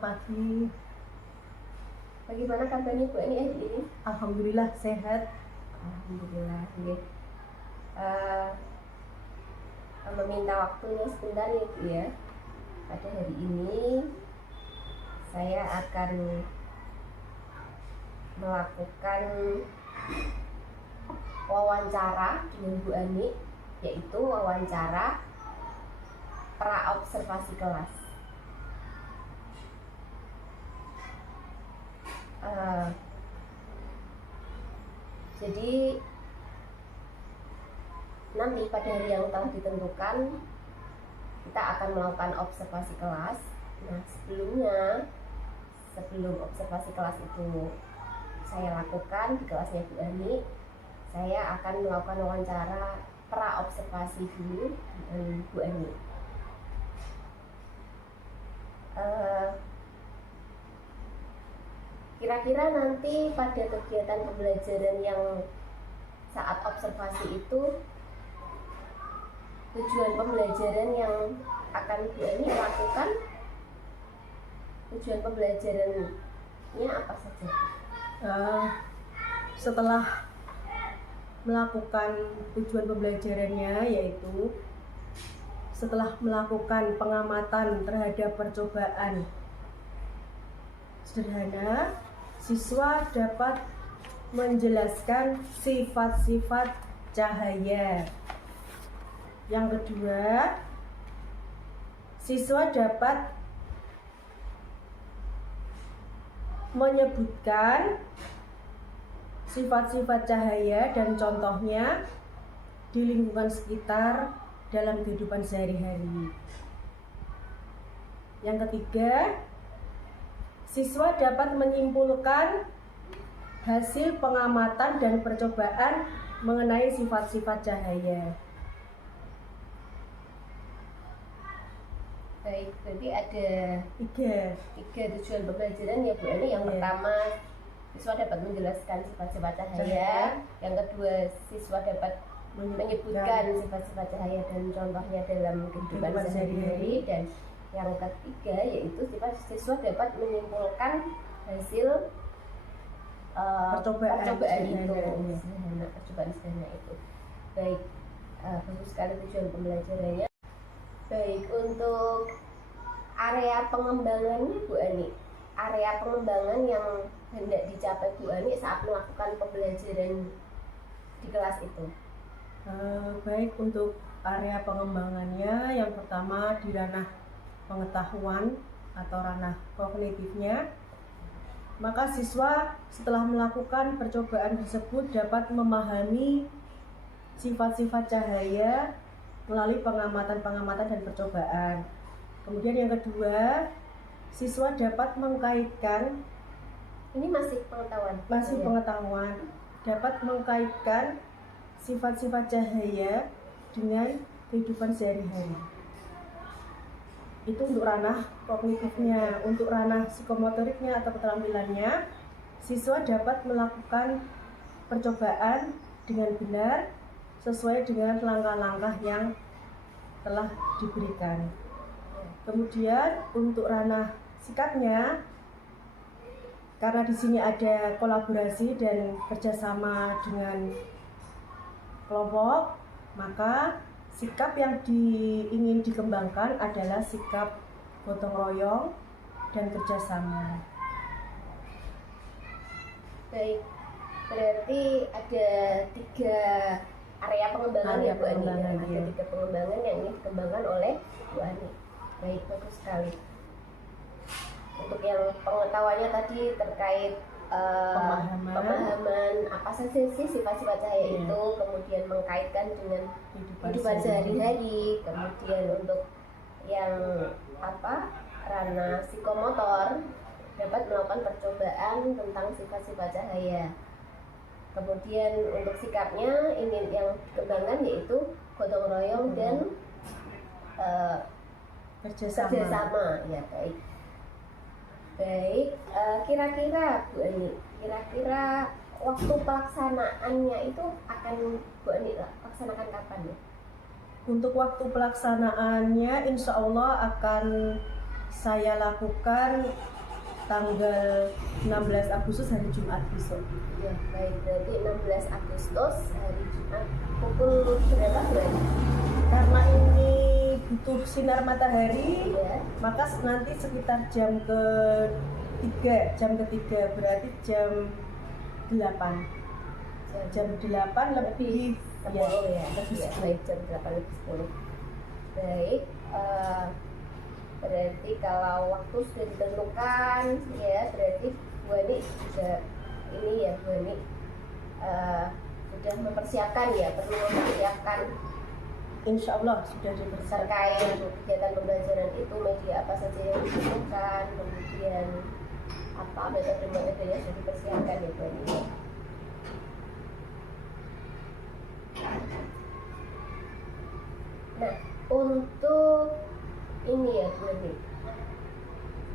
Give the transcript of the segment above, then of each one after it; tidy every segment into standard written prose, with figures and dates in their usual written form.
Selamat pagi. Bagaimana kabarnya Bu Ani hari ini? Alhamdulillah sehat. Alhamdulillah. Meminta waktunya sebentar ya Bu ya. Pada hari ini saya akan melakukan wawancara dengan Bu Ani, yaitu wawancara pra-observasi kelas. Jadi nanti pada hari yang telah ditentukan kita akan melakukan observasi kelas. Nah, sebelum observasi kelas itu saya lakukan di kelasnya Bu Ani, saya akan melakukan wawancara pra-observasi dulu dengan Bu Ani. Kira-kira nanti pada kegiatan pembelajaran yang saat observasi itu, tujuan pembelajaran yang akan Bu Ani lakukan, tujuan pembelajarannya apa saja? Setelah melakukan tujuan pembelajarannya, yaitu setelah melakukan pengamatan terhadap percobaan sederhana, siswa dapat menjelaskan sifat-sifat cahaya. Yang kedua, siswa dapat menyebutkan sifat-sifat cahaya dan contohnya di lingkungan sekitar dalam kehidupan sehari-hari. Yang ketiga, siswa dapat menyimpulkan hasil pengamatan dan percobaan mengenai sifat-sifat cahaya. Baik, berarti ada tiga tujuan pembelajaran ya Bu Ani. Yang pertama, siswa dapat menjelaskan sifat-sifat cahaya. Yang kedua, siswa dapat menyebutkan sifat-sifat cahaya dan contohnya dalam kehidupan sehari-hari. Dan yang ketiga yaitu siswa dapat menyimpulkan hasil percobaan sederhana itu. Baik, bagus sekali tujuan pembelajarannya. Baik, untuk area pengembangannya Bu Ani, area pengembangan yang hendak dicapai Bu Ani saat melakukan pembelajaran di kelas itu. Baik, untuk area pengembangannya, yang pertama di ranah pengetahuan atau ranah kognitifnya, maka siswa setelah melakukan percobaan tersebut dapat memahami sifat-sifat cahaya melalui pengamatan dan percobaan. Kemudian yang kedua, siswa dapat mengkaitkan, ini masih pengetahuan, dapat mengkaitkan sifat-sifat cahaya dengan kehidupan sehari-hari. Itu untuk ranah kognitifnya. Untuk ranah psikomotoriknya atau keterampilannya, siswa dapat melakukan percobaan dengan benar sesuai dengan langkah-langkah yang telah diberikan. Kemudian untuk ranah sikapnya, karena di sini ada kolaborasi dan kerjasama dengan kelompok, maka sikap yang ingin dikembangkan adalah sikap gotong royong dan kerjasama. Baik, berarti ada tiga area pengembangan ya Bu Ani. Ada tiga pengembangan yang ingin dikembangkan oleh Bu Ani. Baik, bagus sekali. Untuk yang pengetahuannya tadi terkait pemahaman apa saja sih sifat-sifat cahaya itu, kemudian mengkaitkan dengan kehidupan sehari-hari. Kemudian untuk yang ranah psikomotor dapat melakukan percobaan tentang sifat-sifat cahaya. Kemudian untuk sikapnya ingin yang dikembangkan yaitu gotong royong dan kerjasama. Ya, baik. Kira-kira Bu Ani, waktu pelaksanaannya itu akan Bu Ani laksanakan kapan ya? Untuk waktu pelaksanaannya insya Allah akan saya lakukan tanggal 16 Agustus hari Jumat besok. Ya, baik. Berarti 16 Agustus hari Jumat pukul berapa berarti? Karena ini butuh sinar matahari, Ya. maka nanti sekitar jam ketiga berarti jam 8. Jam 8 lebih 10 ya. lebih Ya, 10. baik, jam 8 lebih 10. Baik, berarti kalau waktu sudah ditentukan ya, berarti Bu Ani juga ini ya, Bu Ani sudah mempersiapkan ya, perlu mempersiapkan Insya Allah sudah dipersiapkan. terkait kegiatan pembelajaran itu, media apa saja yang dibutuhkan, kemudian apa metode-metode yang sudah dipersiapkan ya Bu Ani. Nah, untuk ini ya Bu Ani,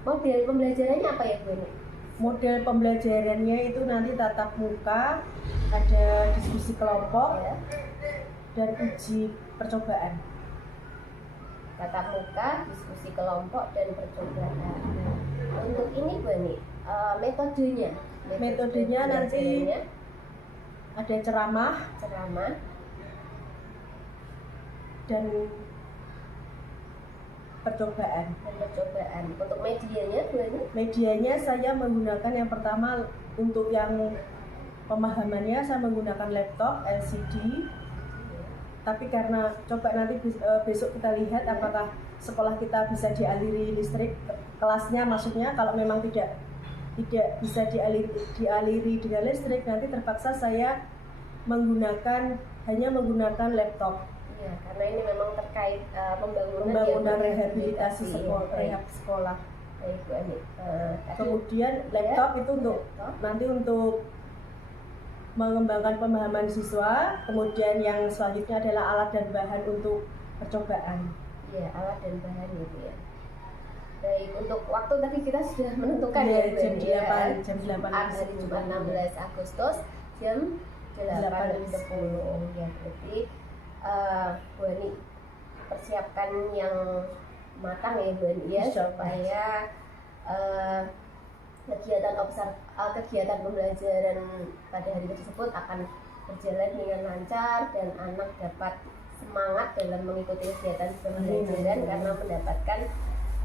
model pembelajarannya apa ya Bu Ani? Model pembelajarannya itu nanti tatap muka, ada diskusi kelompok Ya, dan uji percobaan. tatap muka, diskusi kelompok dan percobaan. Untuk ini Bu Ani, metodenya Nanti pembelajarannya, ada ceramah ceramah, dan percobaan. dan percobaan. Untuk medianya Bu Ani, Medianya saya menggunakan yang pertama untuk yang pemahamannya saya menggunakan laptop LCD. Tapi karena coba nanti besok kita lihat apakah sekolah kita bisa dialiri listrik kelasnya, maksudnya kalau memang tidak bisa dialiri dengan listrik, nanti terpaksa saya hanya menggunakan laptop. ya, karena ini memang terkait Pembangunan rehabilitasi sekolah. sekolah. Baik Bu Ani. Kemudian laptop itu nanti untuk mengembangkan pemahaman siswa. Kemudian yang selanjutnya adalah alat dan bahan untuk percobaan. Iya, alat dan bahan gitu ya. Baik, untuk waktu tadi kita sudah menentukan Iya, ya Bu jam Ani, 8 jam 8 Jumat, hari Jumat 16 Agustus jam 8.10 ya. Berarti Bu Ani persiapkan yang matang ya Bu Ani ya, supaya kegiatan pembelajaran pada hari tersebut akan berjalan dengan lancar dan anak dapat semangat dalam mengikuti kegiatan pembelajaran karena mendapatkan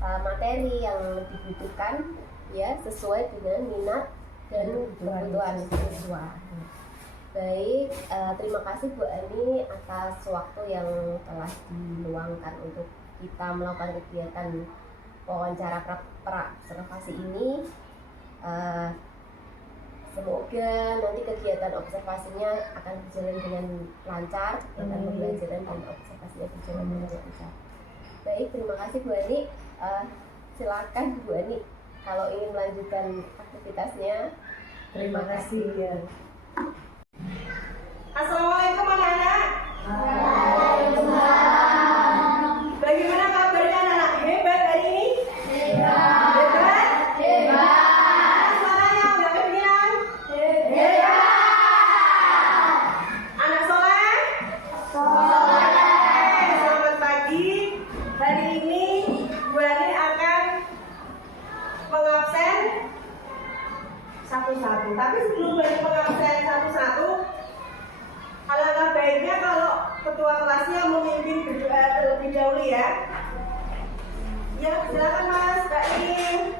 materi yang dibutuhkan ya, sesuai dengan minat dan kebutuhan siswa. Baik, terima kasih Bu Ani atas waktu yang telah diluangkan untuk kita melakukan kegiatan wawancara pra-observasi ini. Semoga nanti kegiatan observasinya akan berjalan dengan lancar, kegiatan pembelajaran dan observasinya berjalan dengan lancar. Baik, terima kasih Bu Ani. Silakan Bu Ani kalau ingin melanjutkan aktivitasnya. Terima kasih ya. Assalamualaikum anak-anak. Waalaikumsalam. Bagaimana kabarnya anak-anak? Hebat hari ini? Hebat. Suaranya udah kedengeran? Hebat. Anak soleh? Selamat pagi. Hari ini Bu Ani akan mengabsen satu-satu. Tapi sebelum Bu Ani mengabsen satu-satu, alangkah baiknya kalau ketua kelasnya memimpin berdoa terlebih dahulu ya. Ya, silakan Mas, Mbak In.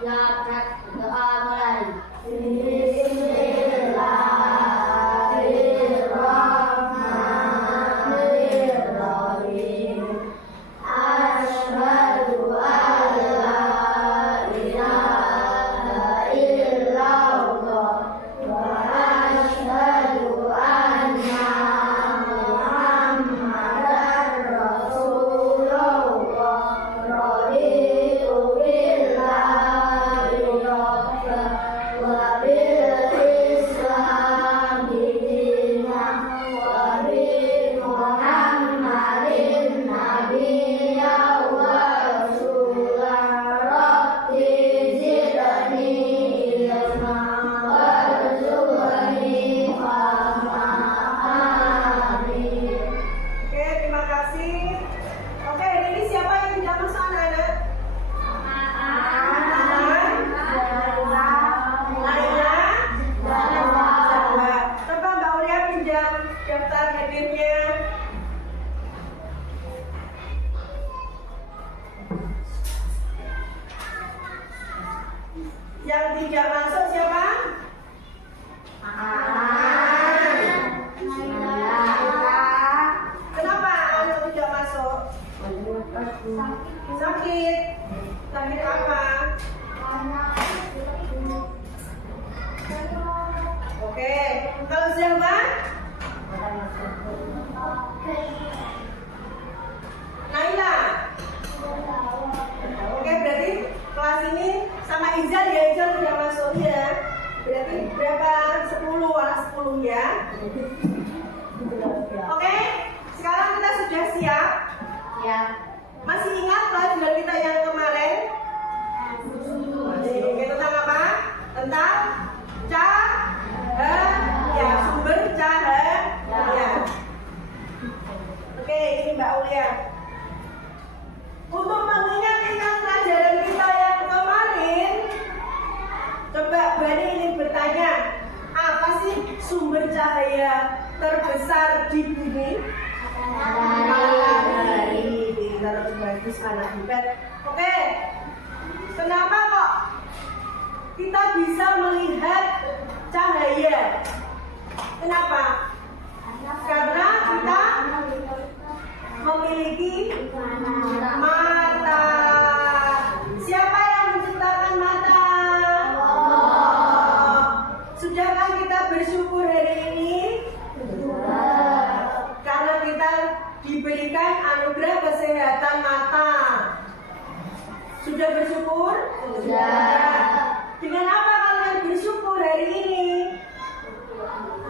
Ya, doa mulai. Bismillahirrahmanirrahim. Asyhadu an la ilaha illallah wa asyhadu anna Muhammadar Rasulullah. Raditu billahi rabban wa bil Yang tidak masuk siapa? Kenapa anak tidak masuk? Sakit. Sakit apa? Oke, kalau siapa? Naila. Oke, berarti kelas ini sama Izal ya, Izal sudah masuk ya. Berarti berapa? 10, anak 10 ya. Oke, sekarang kita sudah siap. Ya. Masih ingat pelajaran kita yang kemarin? Oke, tentang apa? Tentang cahaya, sumber cahaya. Oke, ini Mbak Aulia. Untuk mengingat pelajaran kita yang kemarin, coba Bani ingin bertanya, apa sih sumber cahaya terbesar di bumi? Matahari. Terus bagus anak ibadah. Oke, kenapa kok kita bisa melihat cahaya? Kenapa? Karena kita memiliki mata. Siapa yang menciptakan mata? Allah. Sudahkah kita bersyukur hari ini? Karena kita diberikan anugerah kesehatan mata. Sudah bersyukur? Sudah. Dengan apa kalian bersyukur hari ini?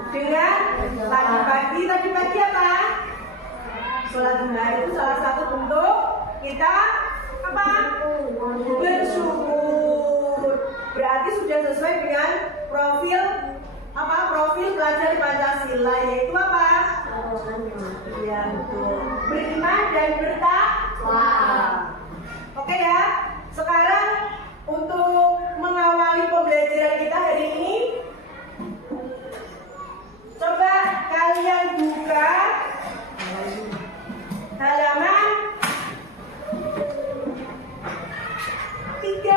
Dengan pagi-pagi, tadi pagi apa? Sholat duha itu salah satu bentuk kita apa? Bersyukur. Berarti sudah sesuai dengan profil apa? Profil pelajar Pancasila, yaitu apa? Iya, betul. Beriman dan bertakwa. Oke ya. Sekarang untuk mengawali pembelajaran kita hari ini, coba kalian buka halaman 3.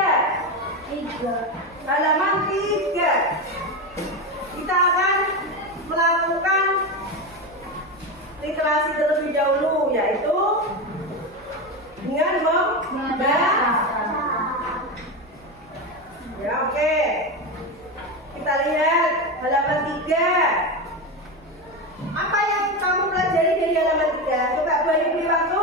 Halaman 3. Kita akan melakukan literasi terlebih dahulu, yaitu dengan membaca. Ya, oke. Kita lihat halaman 3. Apa yang kamu pelajari dari halaman 3? Coba beri waktu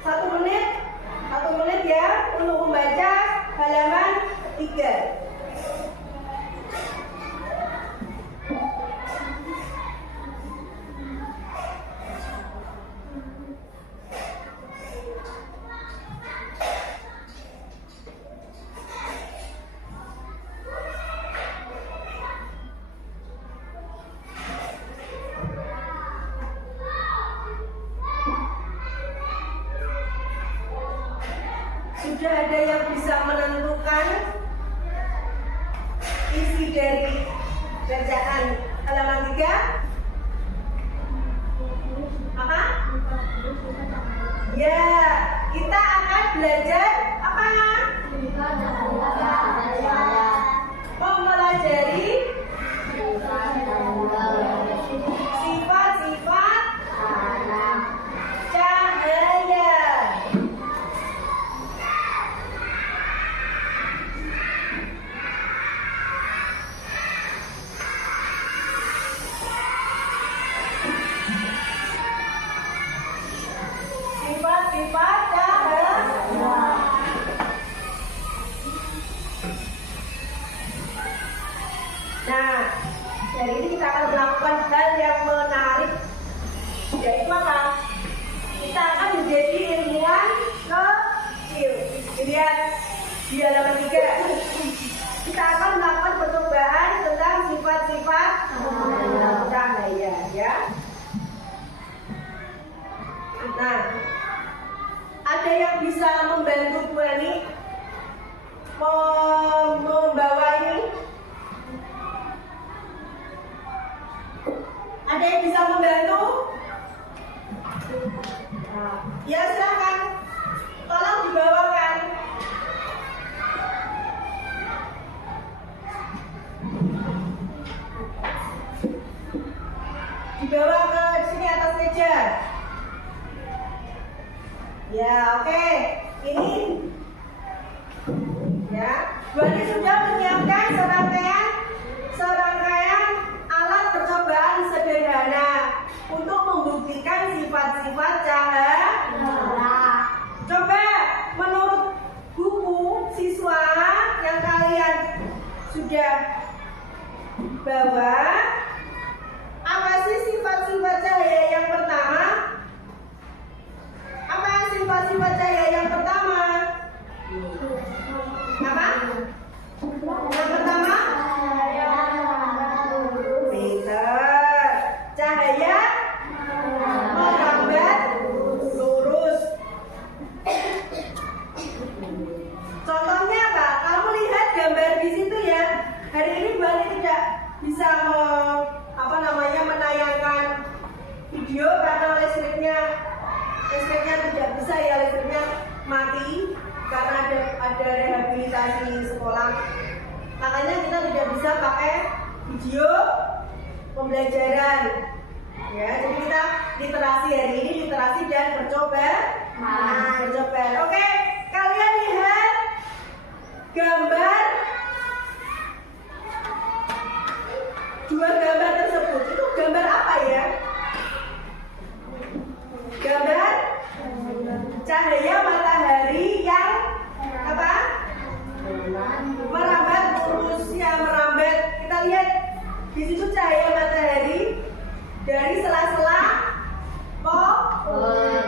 1 menit. 1 menit ya untuk membaca halaman 3. Sudah ada yang bisa menentukan isi dari bacaan halaman 3? Apa? Ya, kita akan belajar apa? Mempelajari sifat-sifat cahaya. Sifat-sifat cahaya. Nah, dari ini kita akan melakukan hal yang menarik, yaitu apa? Kita akan menjadi ilmuwan kecil. Lihat di halaman 3. Kita akan melakukan percobaan tentang sifat-sifat cahaya, ya. Nah, ada yang bisa membantu Bu Ani membawa ini? Ada yang bisa membantu? Nah, ya silakan, tolong dibawakan. Ya, oke. Ini ya, Bu Ani sudah menyiapkan serangkaian alat percobaan sederhana untuk membuktikan sifat-sifat cahaya. Coba menurut buku siswa yang kalian sudah bawa, apa sih sifat-sifat cahaya yang pertama? Apa sifat-sifat cahaya yang pertama? Apa? Yang pertama? Pintar. Cahaya merambat lurus. Contohnya apa? Kamu lihat gambar di situ ya. Hari ini Bu Ani tidak bisa menayangkan video karena listriknya tidak bisa ya, listriknya mati karena ada rehabilitasi sekolah. Makanya kita tidak bisa pakai video pembelajaran. Ya, jadi kita literasi hari ini, literasi dan percobaan. Oke, kalian lihat gambar, dua gambar tersebut. Itu gambar apa ya? Gambar cahaya matahari yang apa? Merambat lurus ya, merambat. Kita lihat di situ cahaya matahari dari sela-sela pohon.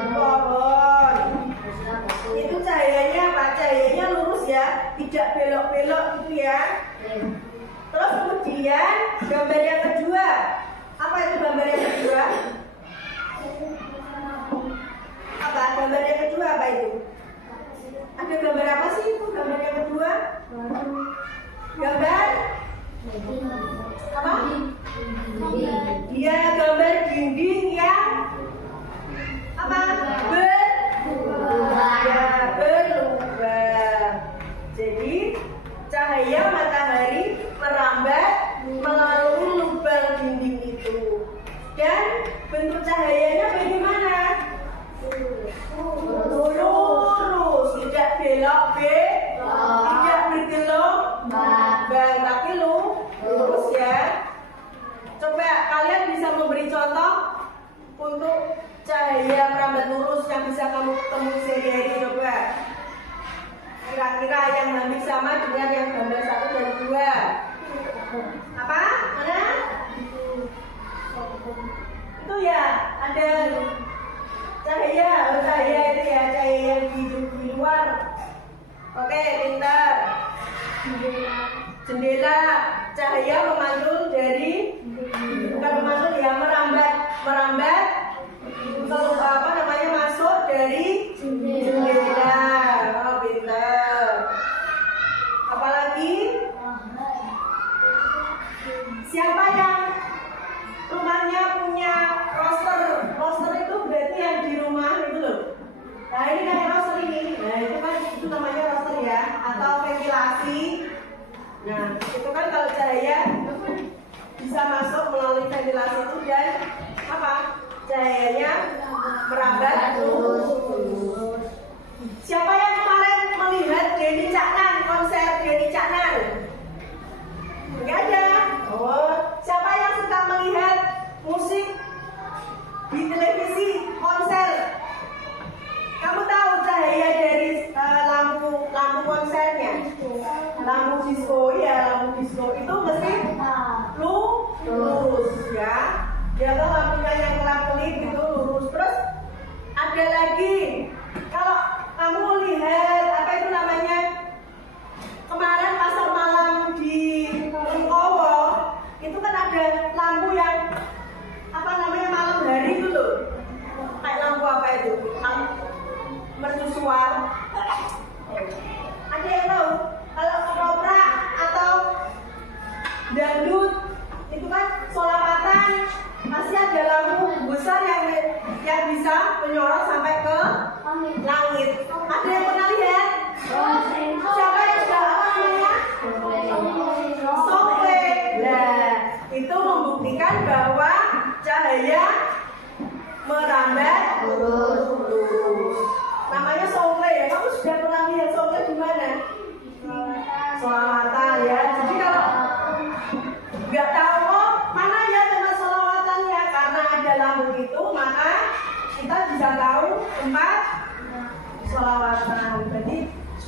Itu cahayanya apa? Cahayanya lurus ya, tidak belok-belok gitu ya. Terus kemudian gambar yang kedua, apa itu gambar yang kedua? Apa gambar yang kedua apa itu? Ada gambar apa sih itu gambar yang kedua? Gambar apa? Dia gambar dinding yang apa? Berlubang. Jadi cahaya matahari merambat melalui lubang dinding itu. Dan bentuk cahayanya bagaimana? Lurus, tidak belok tidak bergelombang, tapi lurus ya. Coba kalian bisa memberi contoh untuk cahaya merambat lurus yang bisa kamu temui sehari-hari. Coba kira-kira yang hampir sama dengan yang gambar 1 dan 2. Apa? Mana? Itu ya, ada cahaya itu ya, cahaya yang di luar. Oke, pintar. Jendela, cahaya memantul dari, bukan memantul ya, merambat masuk dari jendela. Oh, pintar. Apalagi siapa yang rumahnya punya roster itu berarti yang di rumah itu loh. Nah ini kayak roster ini, nah itu namanya roster ya, atau ventilasi. Nah itu kan kalau cahaya bisa masuk melalui ventilasi itu dan apa? Cahayanya merambat lurus. Siapa yang kemarin melihat Denny Caknan, konser Denny Caknan? Enggak ada. Oh, siapa yang suka melihat musik di televisi, konser? Kamu tahu cahaya dari lampu konsernya? Lampu disco ya, lampu disco itu mesti lurus ya. Ya kalau lampunya yang kelap-kelip itu lurus. Terus ada lagi, kalau kamu lihat apa itu namanya? Kemarin pasar malam di Lengkowo itu kan ada lampu yang apa namanya malam hari itu loh. Kayak lampu apa itu? Mercusuar. Ada yang tahu? Kalau ketoprak atau dangdut itu kan solawatan pasti ada lampu besar yang bisa menyorot sampai ke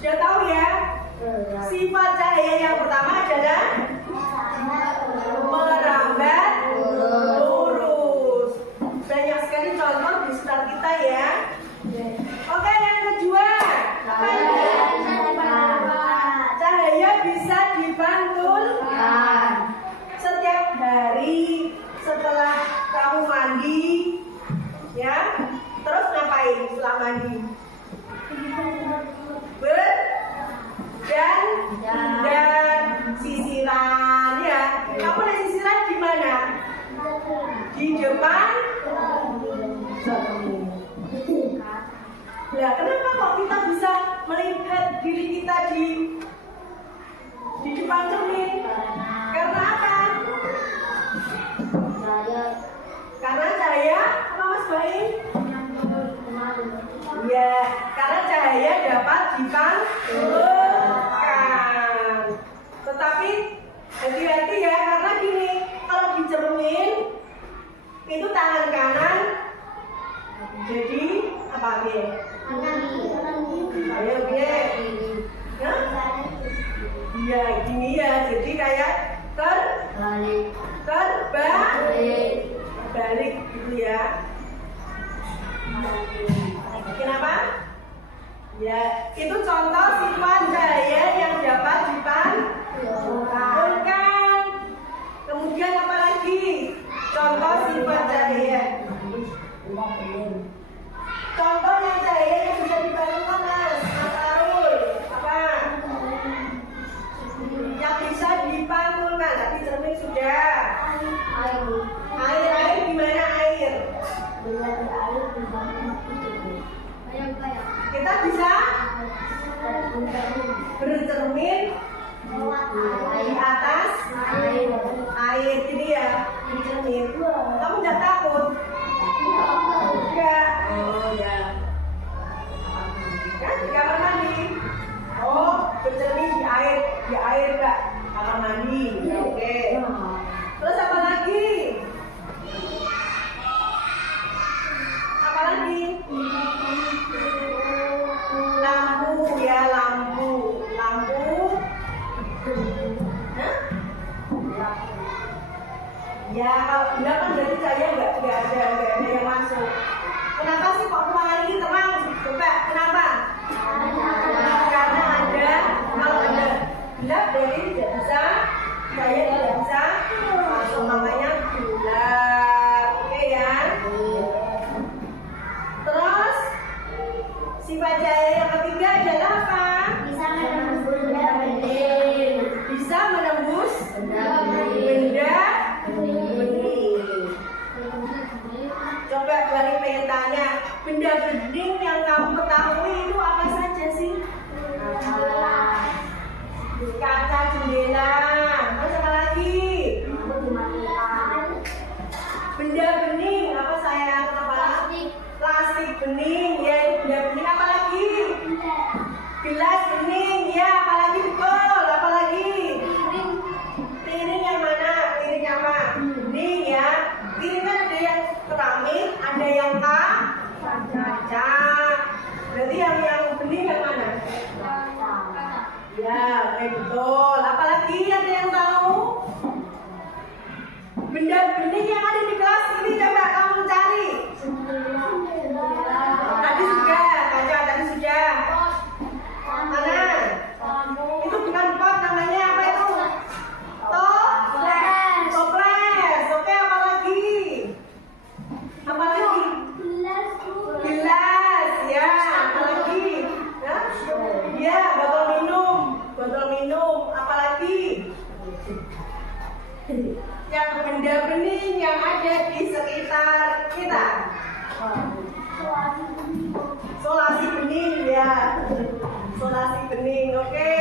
Sudah tahu ya? Sifat cahaya yang pertama adalah merambat lurus. Banyak sekali contoh di sekitar kita ya. Oke, yang kedua. Cahaya bisa dipantulkan. Setiap hari setelah kamu mandi, ya, terus ngapain setelah mandi? Dan sisiran ya. Kamu ada sisiran di mana? Di depan cermin. Nah, kenapa kok kita bisa melihat diri kita di depan cermin? Karena apa? Karena cahaya apa Mas Baim? Ya, karena cahaya dapat dipantulkan. Tetapi hati-hati ya, karena gini, kalau di cermin itu tangan kanan jadi apa nih? Ayo biar, ya gini ya, jadi kayak terbalik gitu ya. Kenapa? Ya, itu contoh sifat cahaya yang dapat dipantulkan. Kemudian apa lagi? Contoh sifat cahaya. Contohnya cahaya yang bisa dipantulkan, Mas Arul. Apa? Yang bisa dipantulkan, tapi cermin sudah. Air gimana air? Kita bisa bercermin di atas air ini ya, di cermin. Kamu nggak takut? Enggak. Oh ya. Ya, di kamar mandi. Oh, bercermin di air Kak. Kamar mandi. Oke. Terus apa lagi? Apa lagi? Lampu ya, lampu. Hah? Ya, kalau gelap kan berarti cahaya nggak ada yang masuk. Kenapa sih kok ruangan ini terang? Coba, kenapa? Karena ada, kalau ada gelap berarti tidak bisa, cahaya tidak bisa masuk, makanya gelap. Oke ya? Terus sifat cahaya yang ketiga adalah apa? Bisa menembus benda bening. Coba balik pengen tanya, benda bening yang kamu ketahui itu apa saja sih? Kaca jendela. Terus apa lagi? Benda bening apa sayang? Apa? Plastik bening, ya benda bening. Apa lagi? Gelas bening, ya apa lagi? Betul, apa lagi? Piring yang mana? Piring apa? Bening ya. Piring kan ada yang keramik, ada yang kaca. Berarti yang bening yang mana? Ya, betul. Apalagi ada yang tahu? Benda bening yang ada di kelas ini coba kamu cari. Tadi sudah, kaca tadi sudah. Mana? Itu bukan pot, namanya apa itu? Toples. Oke, apa lagi? Apa lagi? Gelas, ya. Apa lagi? Ya, botol minum. Apa lagi? Yang benda bening yang ada di sekitar kita. Solasi bening ya. Solasi bening, oke.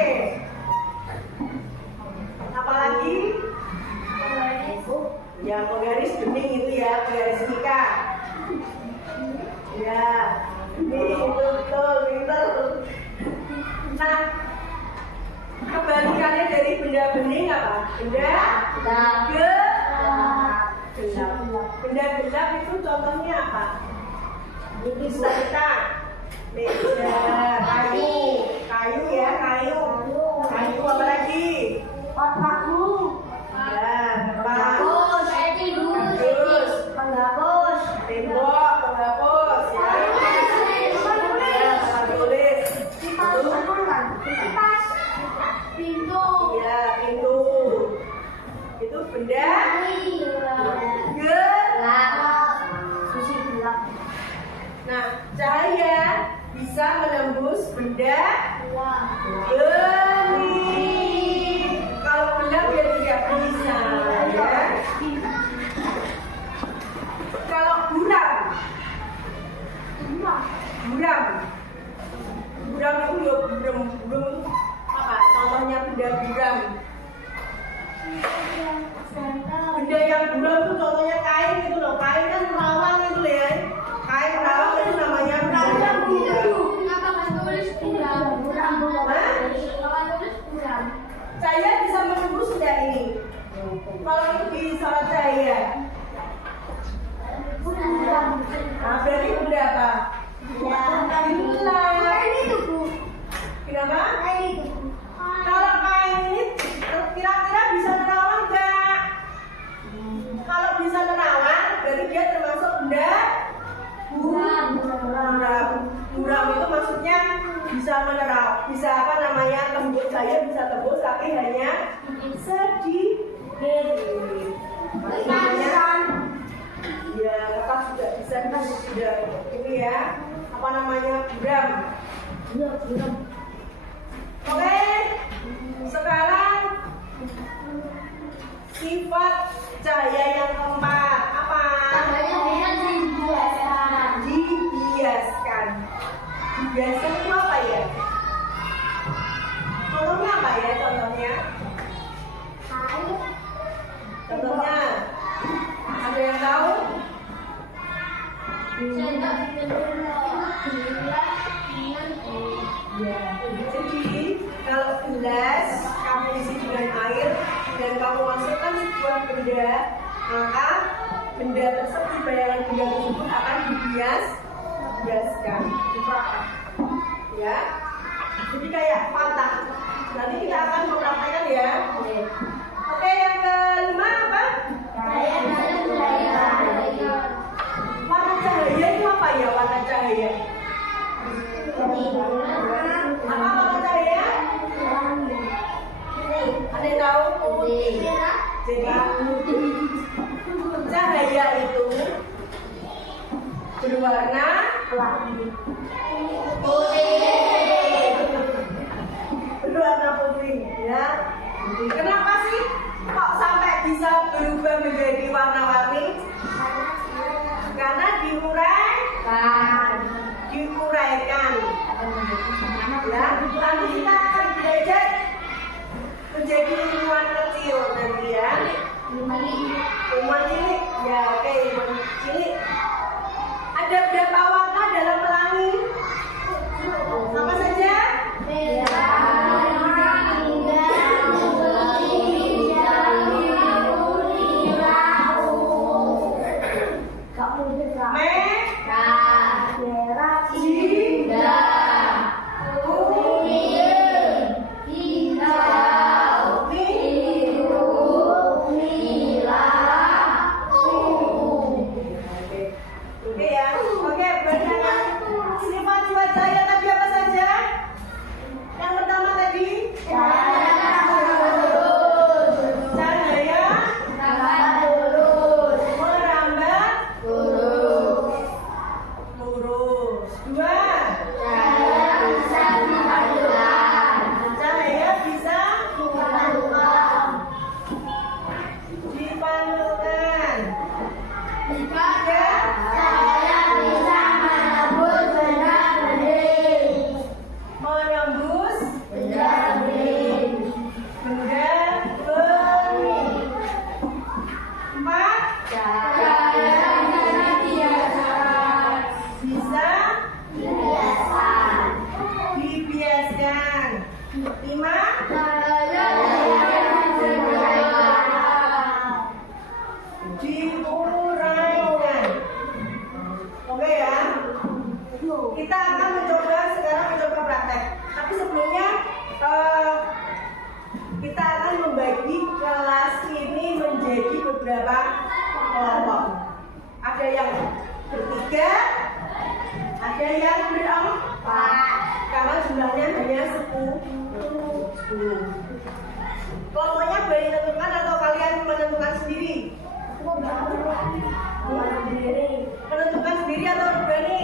Apalagi? Ya, penggaris bening itu ya, penggaris nikah. Ya, ini betul, pintar. Nah, kebalikannya dari benda bening apa? Benda gelap. Benda gelap itu contohnya apa? Bisa kita meja, kayu, Kayu ya, kayu. Kayu apa lagi? Otakmu. Ya, apa? Penghapus. Penghapus. Tembok, penghapus. Ya. Ya, tempat tulis. Kipas. Pintu. Ya, pintu. Itu benda. Gelap. Susi gelap. Nah, cahaya bisa menembus benda Gelap. gelap. Kalau gelap ya tidak bisa, ya. Kalau buram itu ya buram apa? Contohnya benda buram. Benda yang buram itu contohnya kain gitu loh. Kain kan merawang gitu loh ya. Kain merawang itu namanya benda yang buram. Cahaya bisa menembus tidak ini? Kalau itu disorot cahaya, nah berarti benda apa? Gelap. Kenapa? Kalau kain ini kira-kira bisa nerawang nggak? Kalau bisa nerawang, berarti dia termasuk benda buram. Buram itu maksudnya bisa menerang, bisa apa namanya, tembus cahaya bisa tembus, tapi hanya sedikit. Namanya ya kertas juga bisa sudah ini ya, apa namanya, buram. Oke, sekarang sifat cahaya yang keempat apa? Dibiaskan. Dibiaskan itu apa ya? Contohnya apa ya? Contohnya ada yang tahu? Ya. Jadi kalau gelas kamu isi dengan air dan kamu masukkan sebuah benda, maka benda tersebut, bayangan benda tersebut akan dibiaskan. Ya. Jadi kayak patah. Nanti kita akan mempraktekkan ya. Oke, yang kelima apa? Warna cahaya itu apa ya? Warna cahaya. Apa warna cahaya? Ada yang tahu? Putih. Jadi cahaya itu berwarna berwarna putih, ya. Kenapa sih kok sampai bisa berubah menjadi warna-warni? Karena diuraikan. Ya, nanti kita akan belajar menjadi ilmuwan kecil nanti ya. Ilmuwan cilik, ya oke, ilmuwan cilik. Ada berapa warna dalam pelangi? Apa saja? menjadi beberapa kelompok. Ada yang bertiga, ada yang berempat. Karena jumlahnya hanya 10. Kelompoknya boleh ditentukan atau kalian menentukan sendiri? Menentukan sendiri atau berani?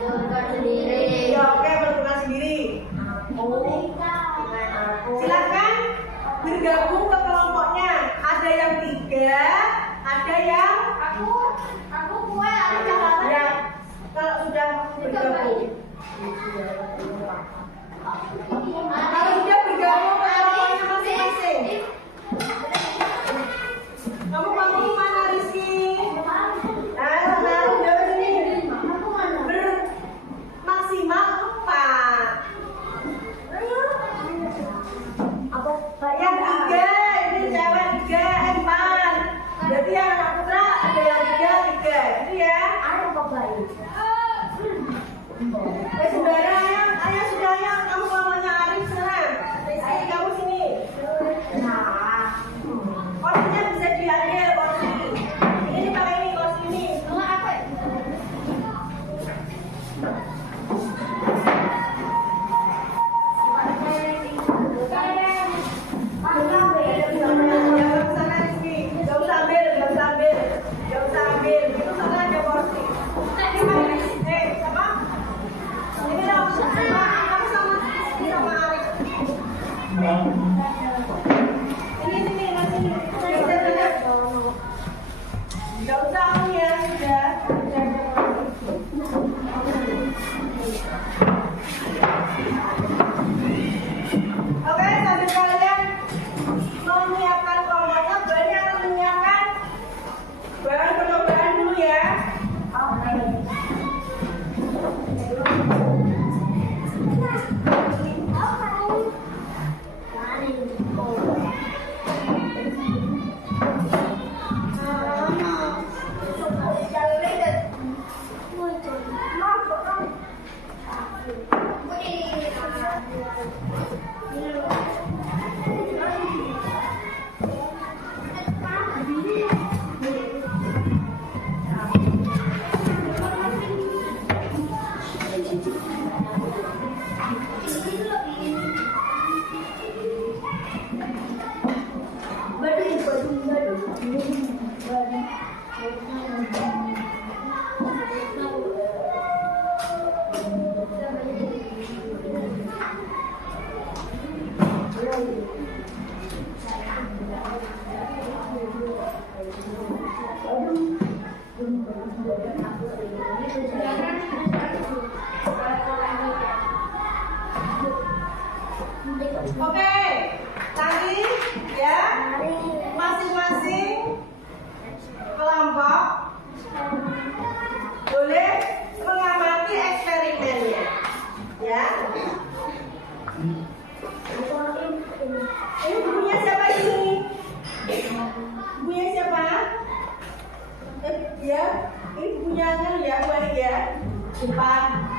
Menentukan sendiri. Ya oke, menentukan sendiri. Silakan bergabung ke kelompoknya. Ada yang 3, ada yang Aku kue ada cakapan. ya. Kalau sudah bergabung, kalau sudah bergabung ke kelompoknya masing-masing. Kamu mana Rizky? Nah, udah sini. Maksimal 4. Yang 3, ini cewek 3, 4. Berarti yang anak putra ada yang 3, gitu ya. Saudara, ayah sudah ya, kamu kelompoknya Arif sana. Rizky, kamu sini. Kursinya bisa diambil kursi. Ini dipakai ini kursi ini. Jangan sana Rizky. Gak usah ambil. Itu sana ada kursi. Apa? Ini dong. Kamu sama Arif. Ini masih. Gak usah kamu ya, sudah. Oke, sambil kalian menyiapkan kelompoknya, Bani akan menyiapkan bahan percobaan dulu ya. Oke, tadi ya masing-masing kelompok boleh mengamati eksperimennya, ya. Ini bukunya siapa ini? Bukunya siapa? Ya, ini bukunya ya, balik ya. Depan.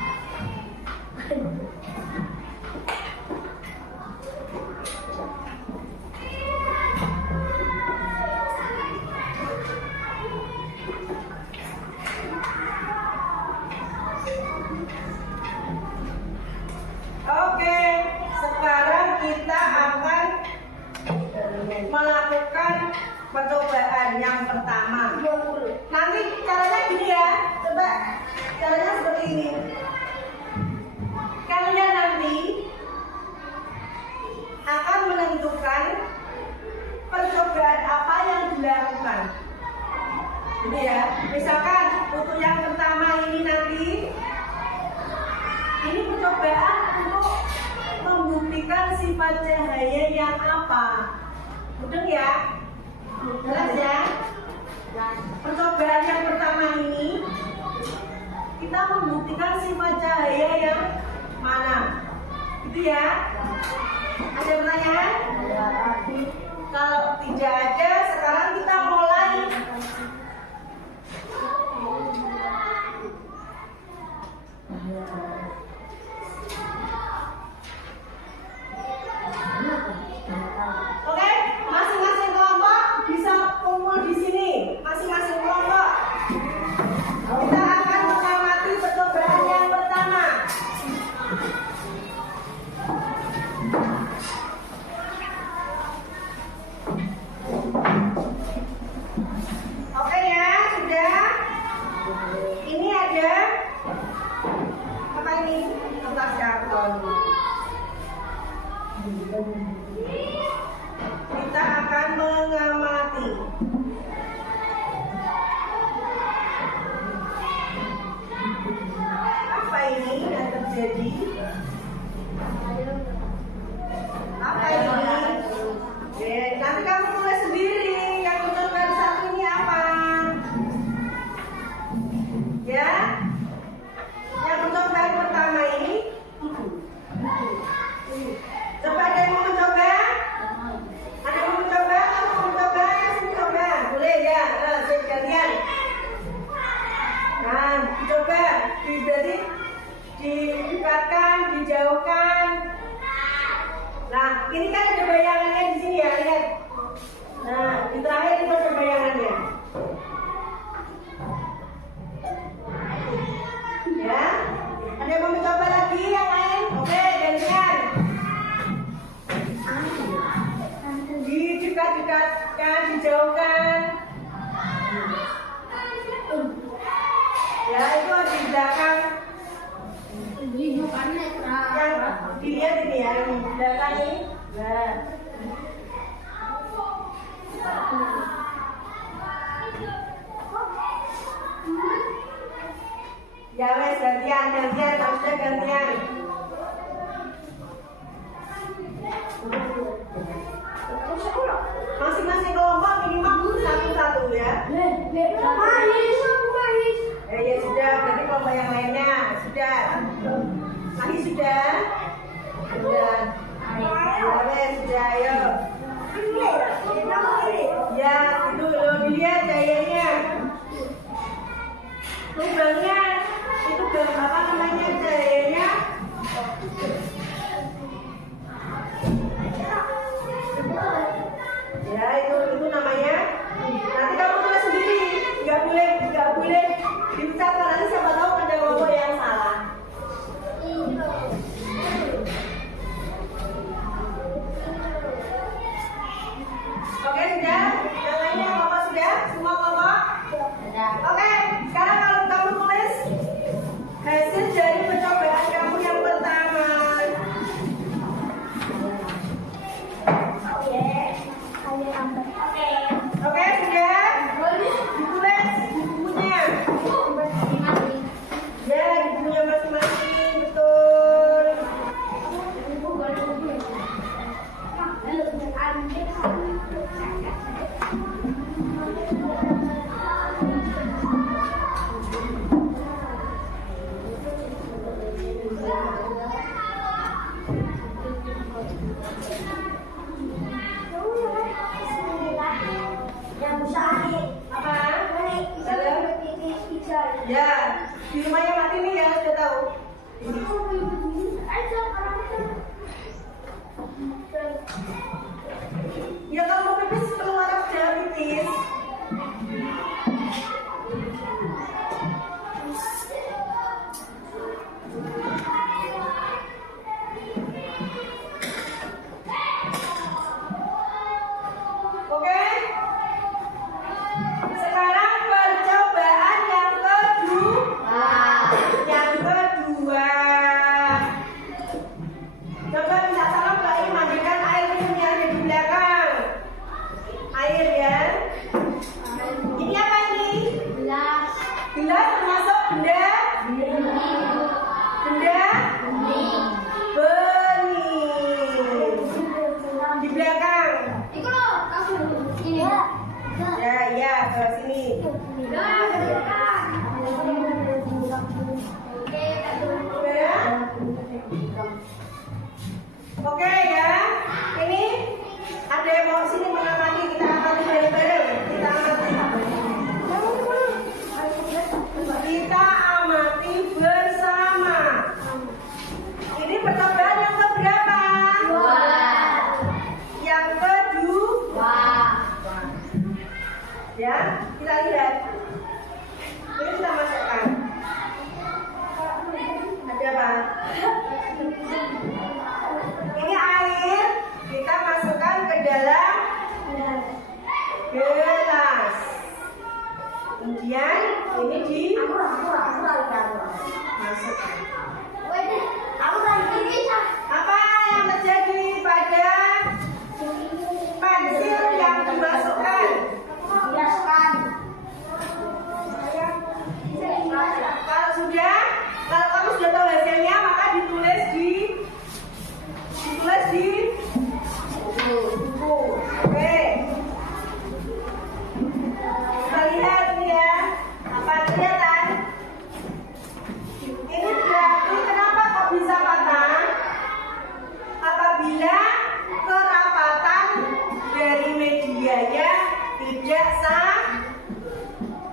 Oke, sekarang kita akan melakukan percobaan yang pertama. Nanti caranya gini ya, coba caranya seperti ini. Kalian nanti akan menentukan percobaan apa yang dilakukan. Ini ya, misalkan untuk yang pertama ini nanti ini percobaan untuk membuktikan sifat cahaya yang apa. Betul ya? Jelas ya? Percobaan yang pertama ini kita membuktikan sifat cahaya yang mana. Itu ya? Ada pertanyaan? Kalau tidak ada, sekarang kita mulai. Oke, masing-masing kelompok bisa Nanti kamu tulis sendiri. Yang mencoba satu ini apa? Ya. Yang mencoba yang pertama ini. Coba ada yang mau mencoba? Ada yang mau mencoba? Kamu mau mencoba? Coba. Boleh ya. Nah, sekalian. Nah, coba. Jadi didekatkan, dijauhkan. Nah, ini kan ada bayangannya di sini ya, lihat. Nah, di terakhir itu ada bayangannya. Ya, ada yang mau mencoba lagi yang lain? Oke, gantian. Didekat-dekatkan, dijauhkan. Ya, itu ada di belakang. Yang dilihat ini ya, yang di belakang ini. Nah. Ya wes, gantian, kamu sudah gantian. Masing-masing kelompok minimal satu-satu ya. Ya sudah, berarti kelompok yang lainnya sudah. Masih sudah. Sudah. Ya wes, sudah, ayo. Ya, itu loh, dilihat cahayanya. Lubangnya itu apa namanya cahayanya? Ya itu namanya. Nanti kamu tulis sendiri, nggak boleh diucap, nanti siapa tahu ada kelompok yang salah. Oke sudah, yang lainnya kelompok sudah, semua kelompok. Oke, sekarang kalau kamu tulis hasil dari percobaan kamu yang pertama. Oke, sudah? Ditulis di bukunya. Ya, di bukunya masing-masing, betul. Ya, di rumahnya mati nih ya, sudah tahu. Ya kalau mau pipis keluar jangan pipis. Oke. Sekarang percobaan yang kedua. Coba minta tolong Mbak Im mandikan air minum yang ada di belakang. Air ya. Ini apa ini? Gelas. Gelas termasuk benda? Benda? Bening. Di belakang. Ya, iya, ke sini. Oke ya, ini ada yang mau sini mengamati, kita amati bareng-bareng. Kita amati bersama. Ini percobaan yang keberapa? Yang kedua. Ya, kita lihat. Ini kita masukkan. Ada apa? Ini air.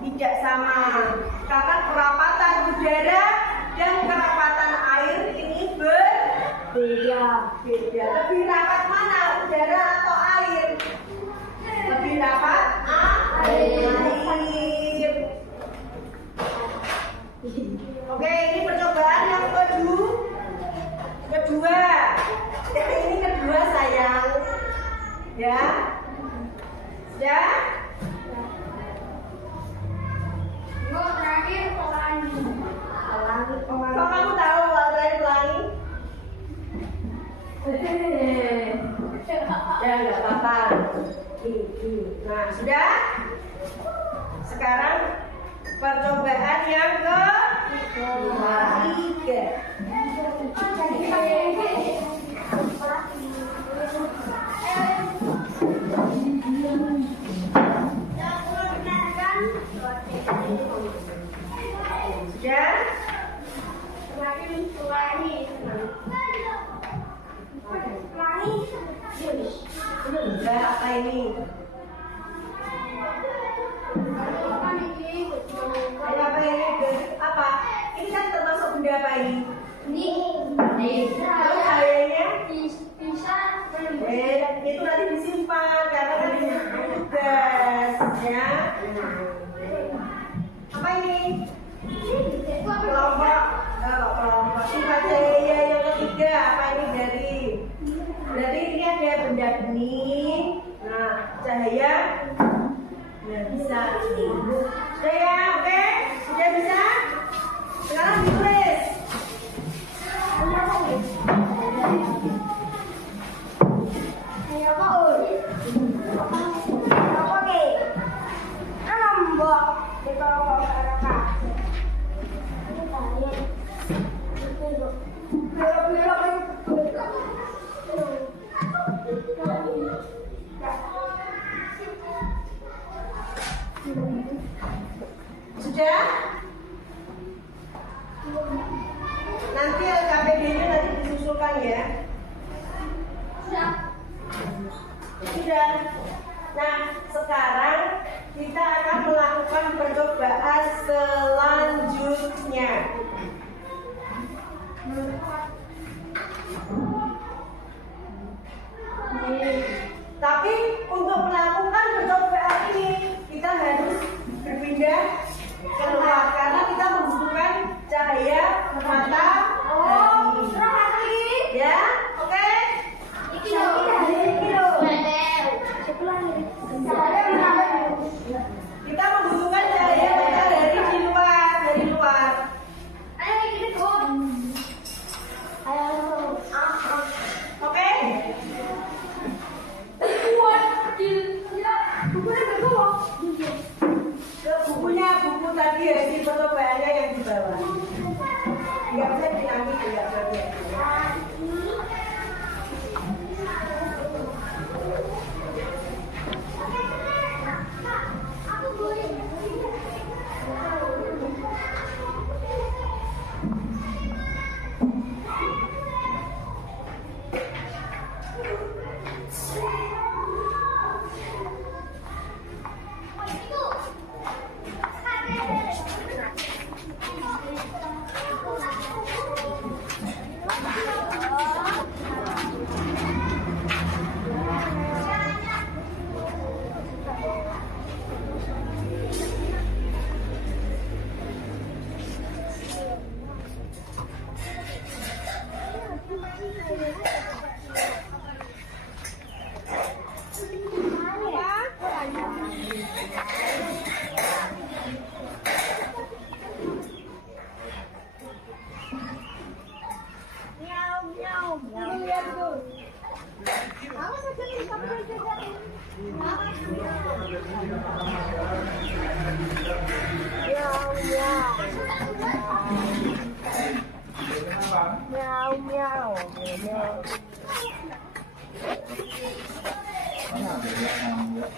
tidak sama karena kerapatan udara dan kerapatan air ini berbeda. Lebih rapat mana, udara atau air? Lebih rapat air. Oke, ini percobaan yang kedua. Ini kedua sayang. Ya. Terakhir pelangi. Kok kamu tahu kalau terakhir pelangi? Ya nggak apa-apa. Nah sudah. Sekarang percobaan yang ketiga. Sudah? Sudah apa ini? Apa ini? Apa? Ini kan termasuk benda apa ini? Terus kayaknya itu nanti disimpan karena nanti tugas ya. Apa ini? Kelompok sifat cahaya yang ketiga. Apa ini dari ini ada benda bening. Nah, cahaya bisa. Sudah ya, oke? Sudah bisa? Sekarang ditulis. Sudah? Nanti LKPD-nya nanti disusulkan ya. Sudah. Nah, sekarang kita akan melakukan percobaan selanjutnya. Tapi untuk melakukan percobaan ini kita harus berpindah keluar karena kita membutuhkan cahaya matahari. Ya, oke? Kita membutuhkan cahaya matahari dari luar. Oke? Buku tadi ya, di percobaannya yang di bawah. Nggak bisa diambil, nggak bisa.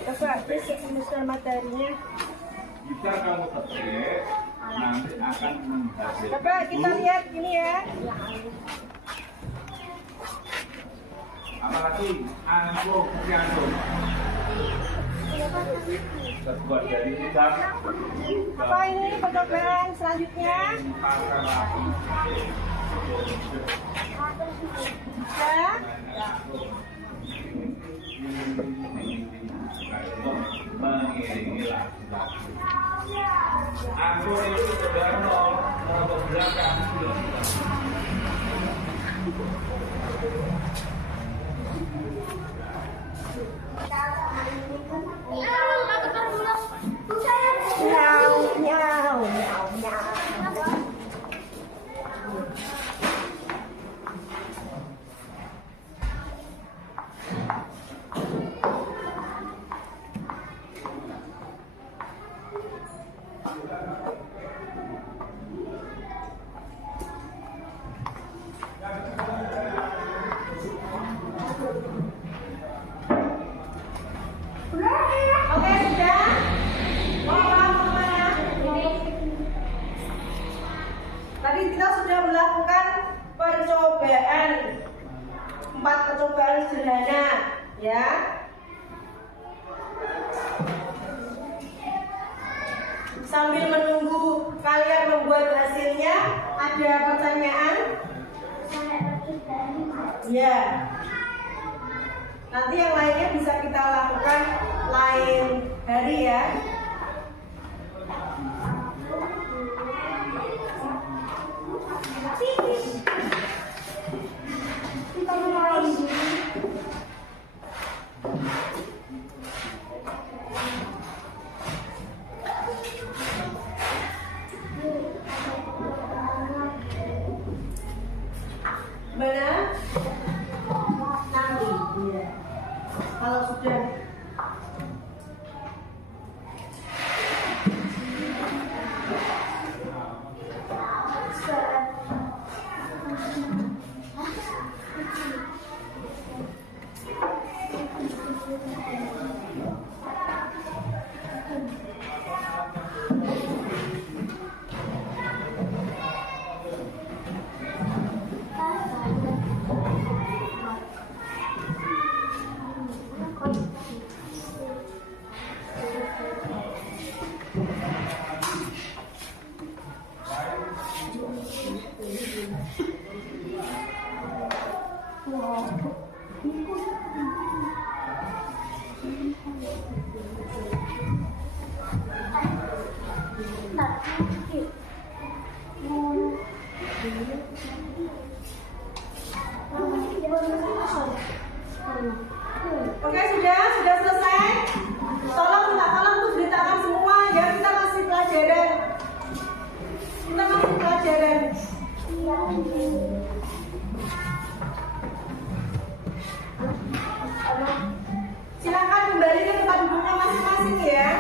Coba semester materinya. Jika kamu terpilih, nanti akan menghasilkan. Coba kita lihat ini ya. Apalagi angklung, piano. terbuat dari udang. Apa ini percobaan selanjutnya? Ya. Mengiringi lagu-lagu. Aku itu sudah nol, mau belakang sudah. Oke, sudah. Tadi kita sudah melakukan percobaan 4 percobaan sederhana, ya. Sambil menunggu kalian membuat hasilnya, ada pertanyaan? Ya. Nanti yang lainnya bisa kita lakukan lain hari ya. Mana? Nanti. Iya. Kalau sudah Oke, sudah selesai. Tolong minta tolong untuk ditanam semua ya, kita masih pelajaran. Silakan kembali ke tempat duduknya masing-masing ya.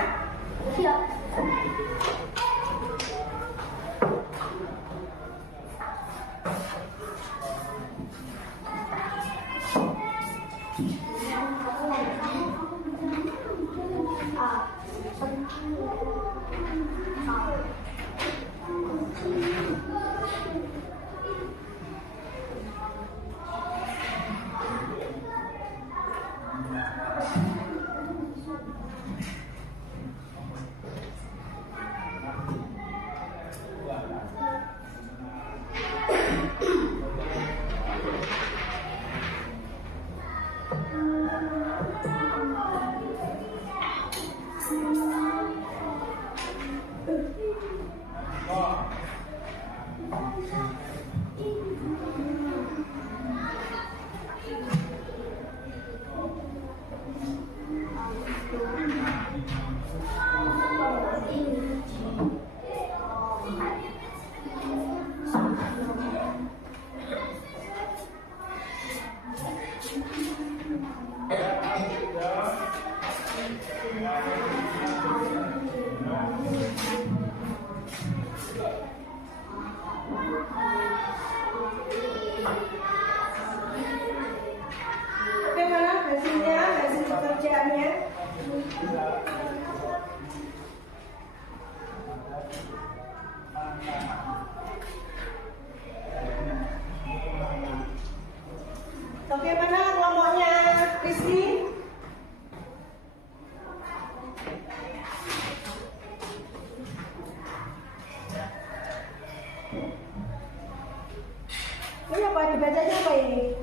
bacanya apa ini?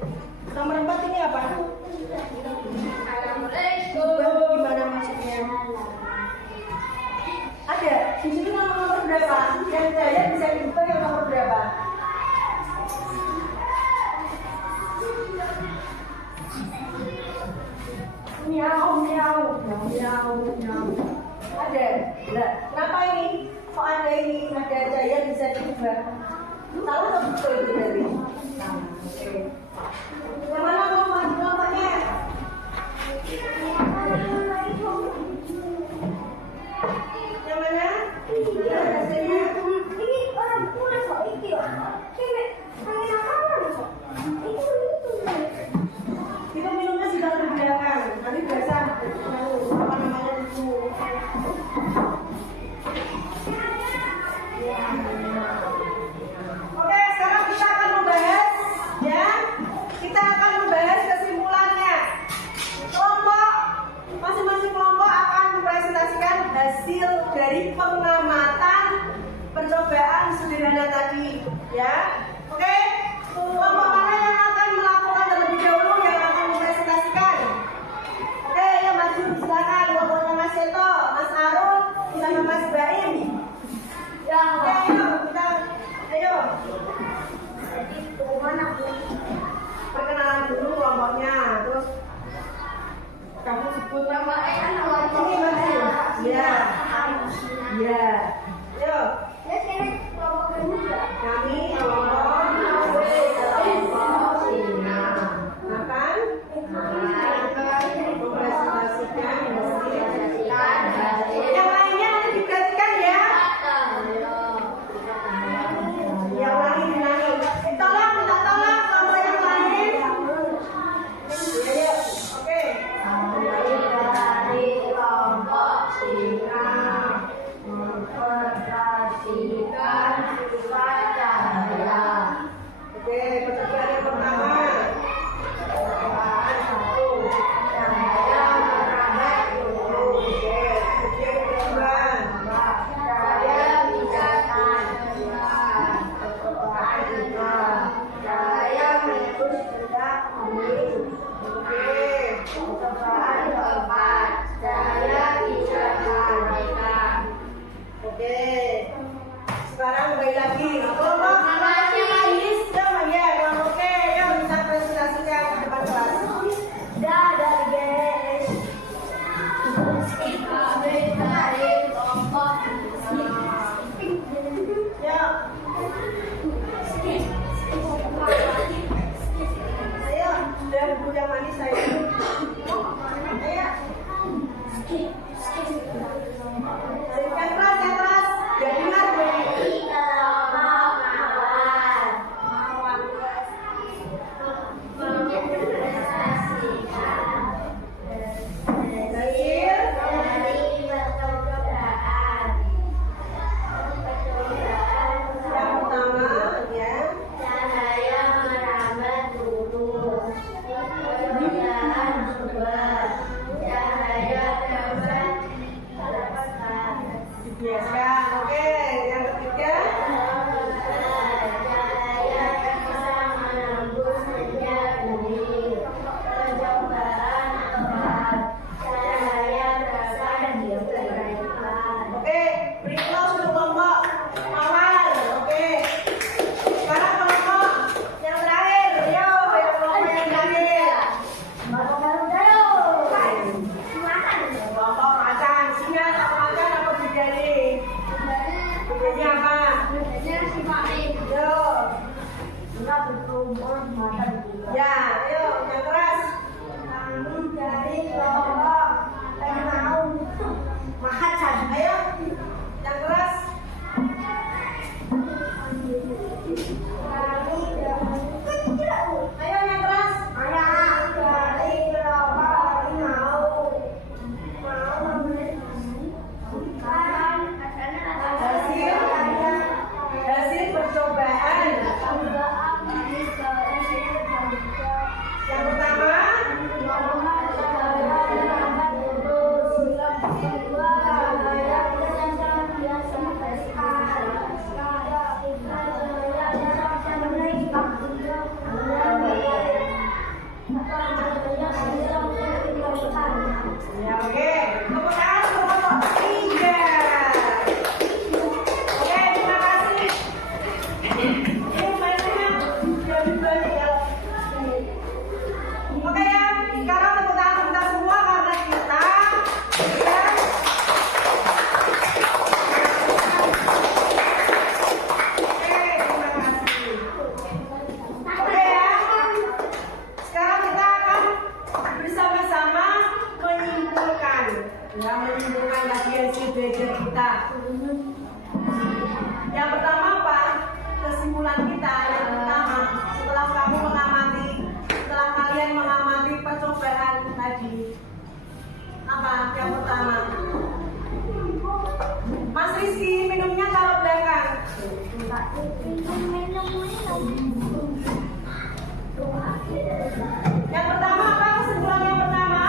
Nomor 4 ini apa? Gimana maksudnya? Ada di sini nomor berapa? Yang saya bisa diubah yang nomor berapa? Miau, miau, miau, miau. Ada. Nah, kenapa ini? Kok ada ini? Ada Jaya bisa diubah. Salah atau betul itu dari? Yang mana kelompoknya? Yang mana? Hasilnya? Ini orang tua kok iki ya. Kayak pengen apa? Itu minumnya sudah terbelakang. Nanti biasa apa namanya itu. Oke, sekarang kita akan membahas ya. Kita akan membahas kesimpulannya. Kelompok masing-masing kelompok akan mempresentasikan hasil dari pengamatan percobaan sederhana tadi, ya. Oke, kelompok mana yang akan melakukan terlebih dahulu yang akan mempresentasikan? Oke, ya maju silakan kelompoknya Mas Seto, Mas Arun, sama Mas Baim. Ya, oke, ayo. Perkenalan dulu kelompoknya, terus kamu sebut nama ini Mas. Ya, ya. Yo. Kami kelompok akan mempresentasikan yang lainnya nanti diperhatikan ya. Ya ulangi. Tolong minta tolong kelompok yang lain. Ya, oke. Dari kelompok sinar mempresentasikan sifat cahaya. Oke, percobaan yang pertama. Percobaan 1. Cahaya merambat dulu. Oke, kemudian kedua. Cahaya bijakan. Percobaan 3. Cahaya menembus benda kuning. Oke. Percobaan 4. Cahaya bijakan. Oke. Sekarang kembali lagi. Kelompok namanya Ais. Ya, oke. Yuk kita presentasikan ke depan kelas. Dadah guys. Kami dari kelompok Yuk. Ayo, sudah buku yang manis saya. Ayo. Yang keras. Biar dengar gue. Yang pertama ya. Cahaya merambat dulu. Percobaan 2. Cahaya merambat ya, menyimpulkan lagi hasil belajar kita. Yang pertama apa? Kesimpulan kita yang pertama setelah kalian mengamati percobaan tadi, apa? Yang pertama, Mas Rizky minumnya taruh belakang. Yang pertama apa? Kesimpulan yang pertama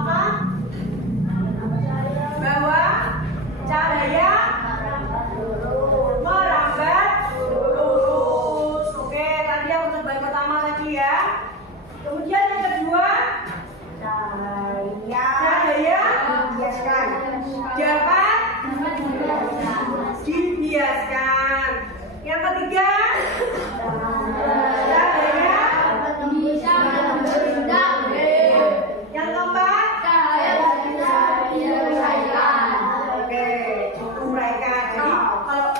apa? Bahwa cahaya merambat lurus. Oke, tadi yang percobaan pertama tadi ya. Kemudian yang kedua, cahaya dapat dibiaskan. Yang ketiga, cahaya bisa bertindak. yang keempat, Cahaya bisa diuraikan. oke, uraikan. Jadi kalau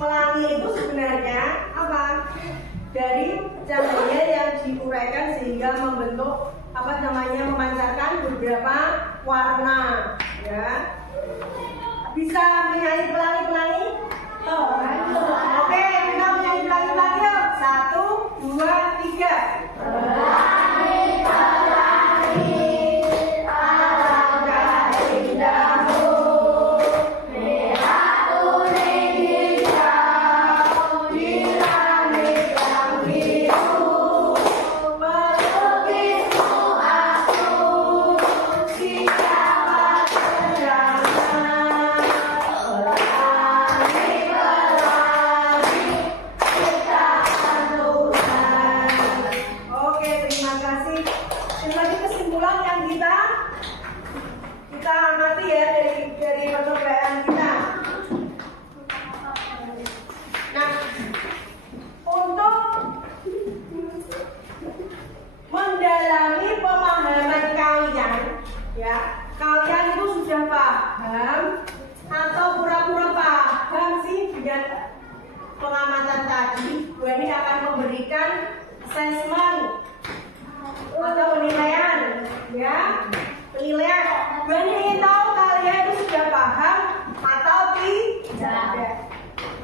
pelangi itu sebenarnya apa? Dari cahaya yang diuraikan sehingga membentuk apa namanya, memancarkan beberapa warna, ya. Bisa menyanyi pelangi-pelangi? Oke, kita menyanyi pelangi-pelangi yuk. 1, 2, 3. Oke, terima kasih. Terima kasih kesimpulan yang kita amati ya dari percobaan kita. Nah, untuk mendalami pemahaman kalian, ya, kalian itu sudah paham atau pura-pura paham sih dengan pengamatan tadi. Bu Eni akan memberikan assessment atau penilaian, ya, penilaian. Bu Eni ingin tahu kalian itu sudah paham atau tidak.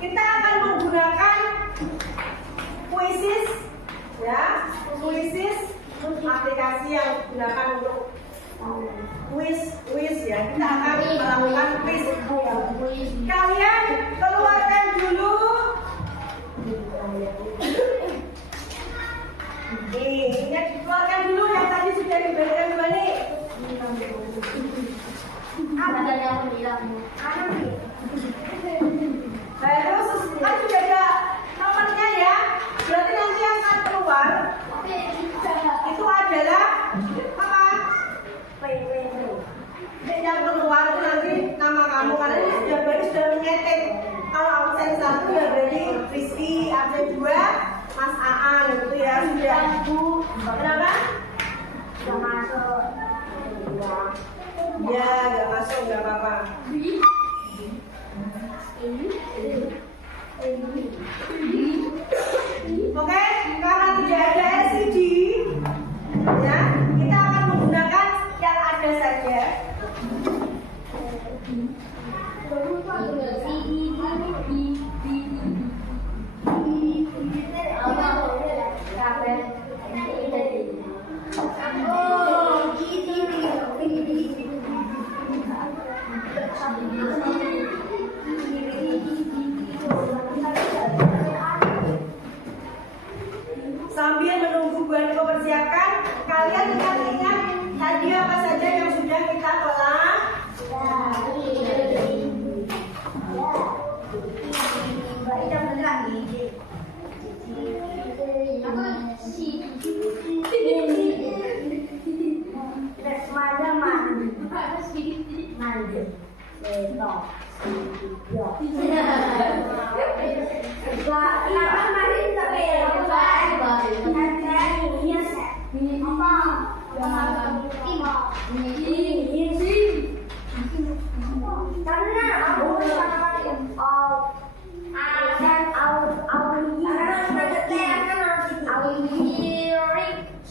Kita akan menggunakan quizzes, ya, quizzes, aplikasi yang digunakan untuk quiz ya. Kita akan melakukan quiz. Kalian keluarkan dulu. Ini dikeluarkan dulu yang tadi sudah diberikan kembali. Terus kan sudah ada nomornya ya. Berarti nanti yang akan keluar itu adalah apa? Yang keluar itu nanti nama kamu, karena ini sudah menyetek. Kalau absen 1 ya berarti Rizky, absen 2 Mas Aan, gitu ya. Sudah. Kenapa? Gak masuk. Ya, nggak masuk, nggak apa-apa. Oke, karena tidak ada LCD, ya, kita akan menggunakan yang ada saja. Sambil menunggu Bu Eni mempersiapkan, kalian ingat-ingat tadi apa saja yang sudah kita pelajari.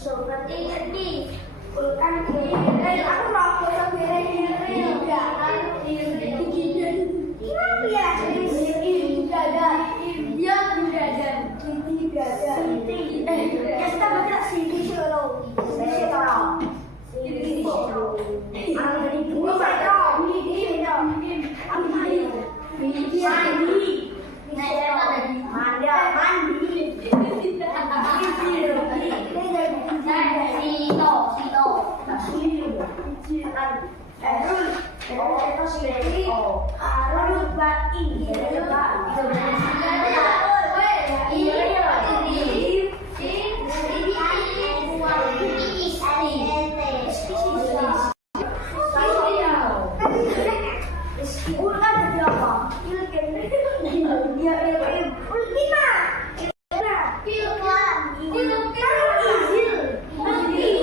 Seperti ini, bukan ini. Aku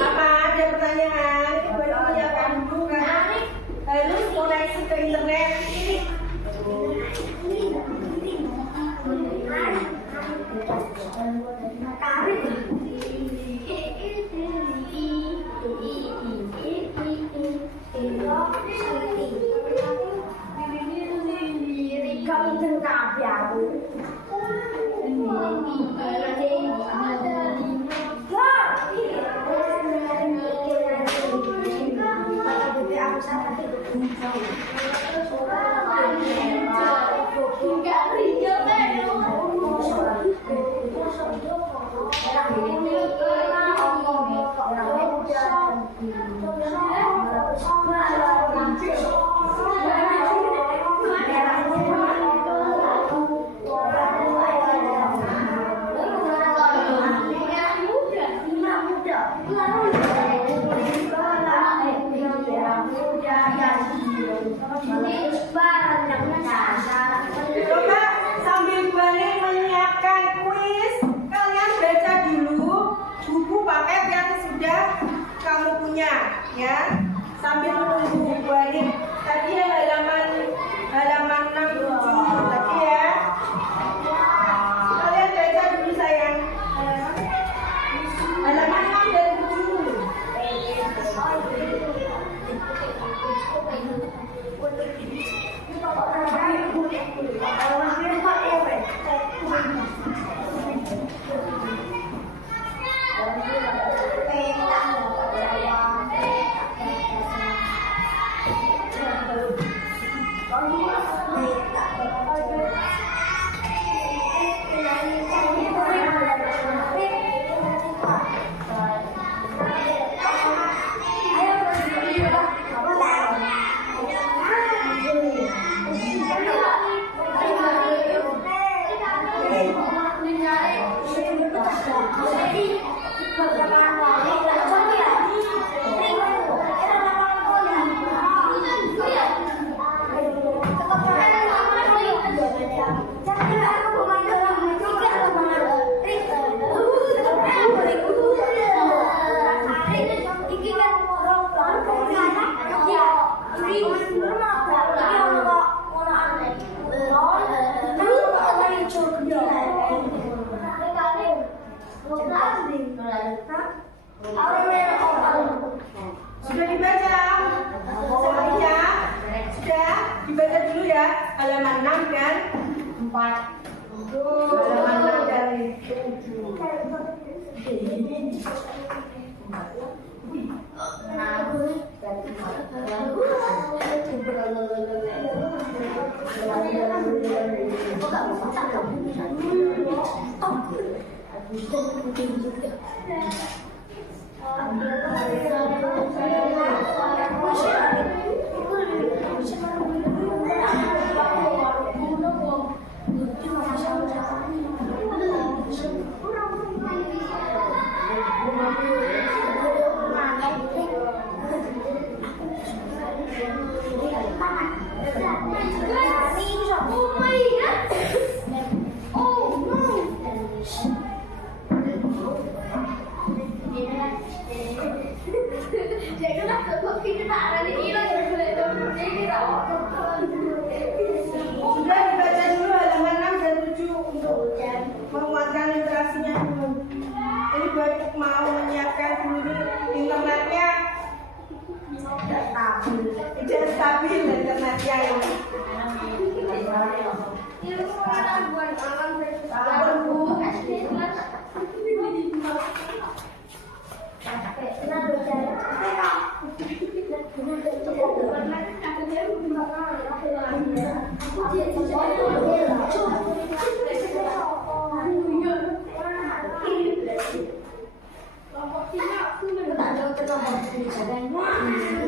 Apa ada pertanyaan? Baru menyiapkan dulu kan? Harus koneksi ke internet ini. Coba sambil balik menyiapkan kuis, kalian baca dulu buku paket yang sudah kamu punya, ya. Sambil menunggu balik. Tadi halaman 67 tadi ya. Kalian baca dulu sayang. Halaman 6 dan 7. Sudah dibaca? Semuanya? Sudah? Dibaca dulu ya. Halaman 6 dan 4. Halaman 6 dan 7. Sudah dibaca dulu halaman 6 dan 7 untuk menguatkan literasinya dulu. Jadi baru mau menyiapkan dulu internetnya tidak stabil internetnya ini. Kelompok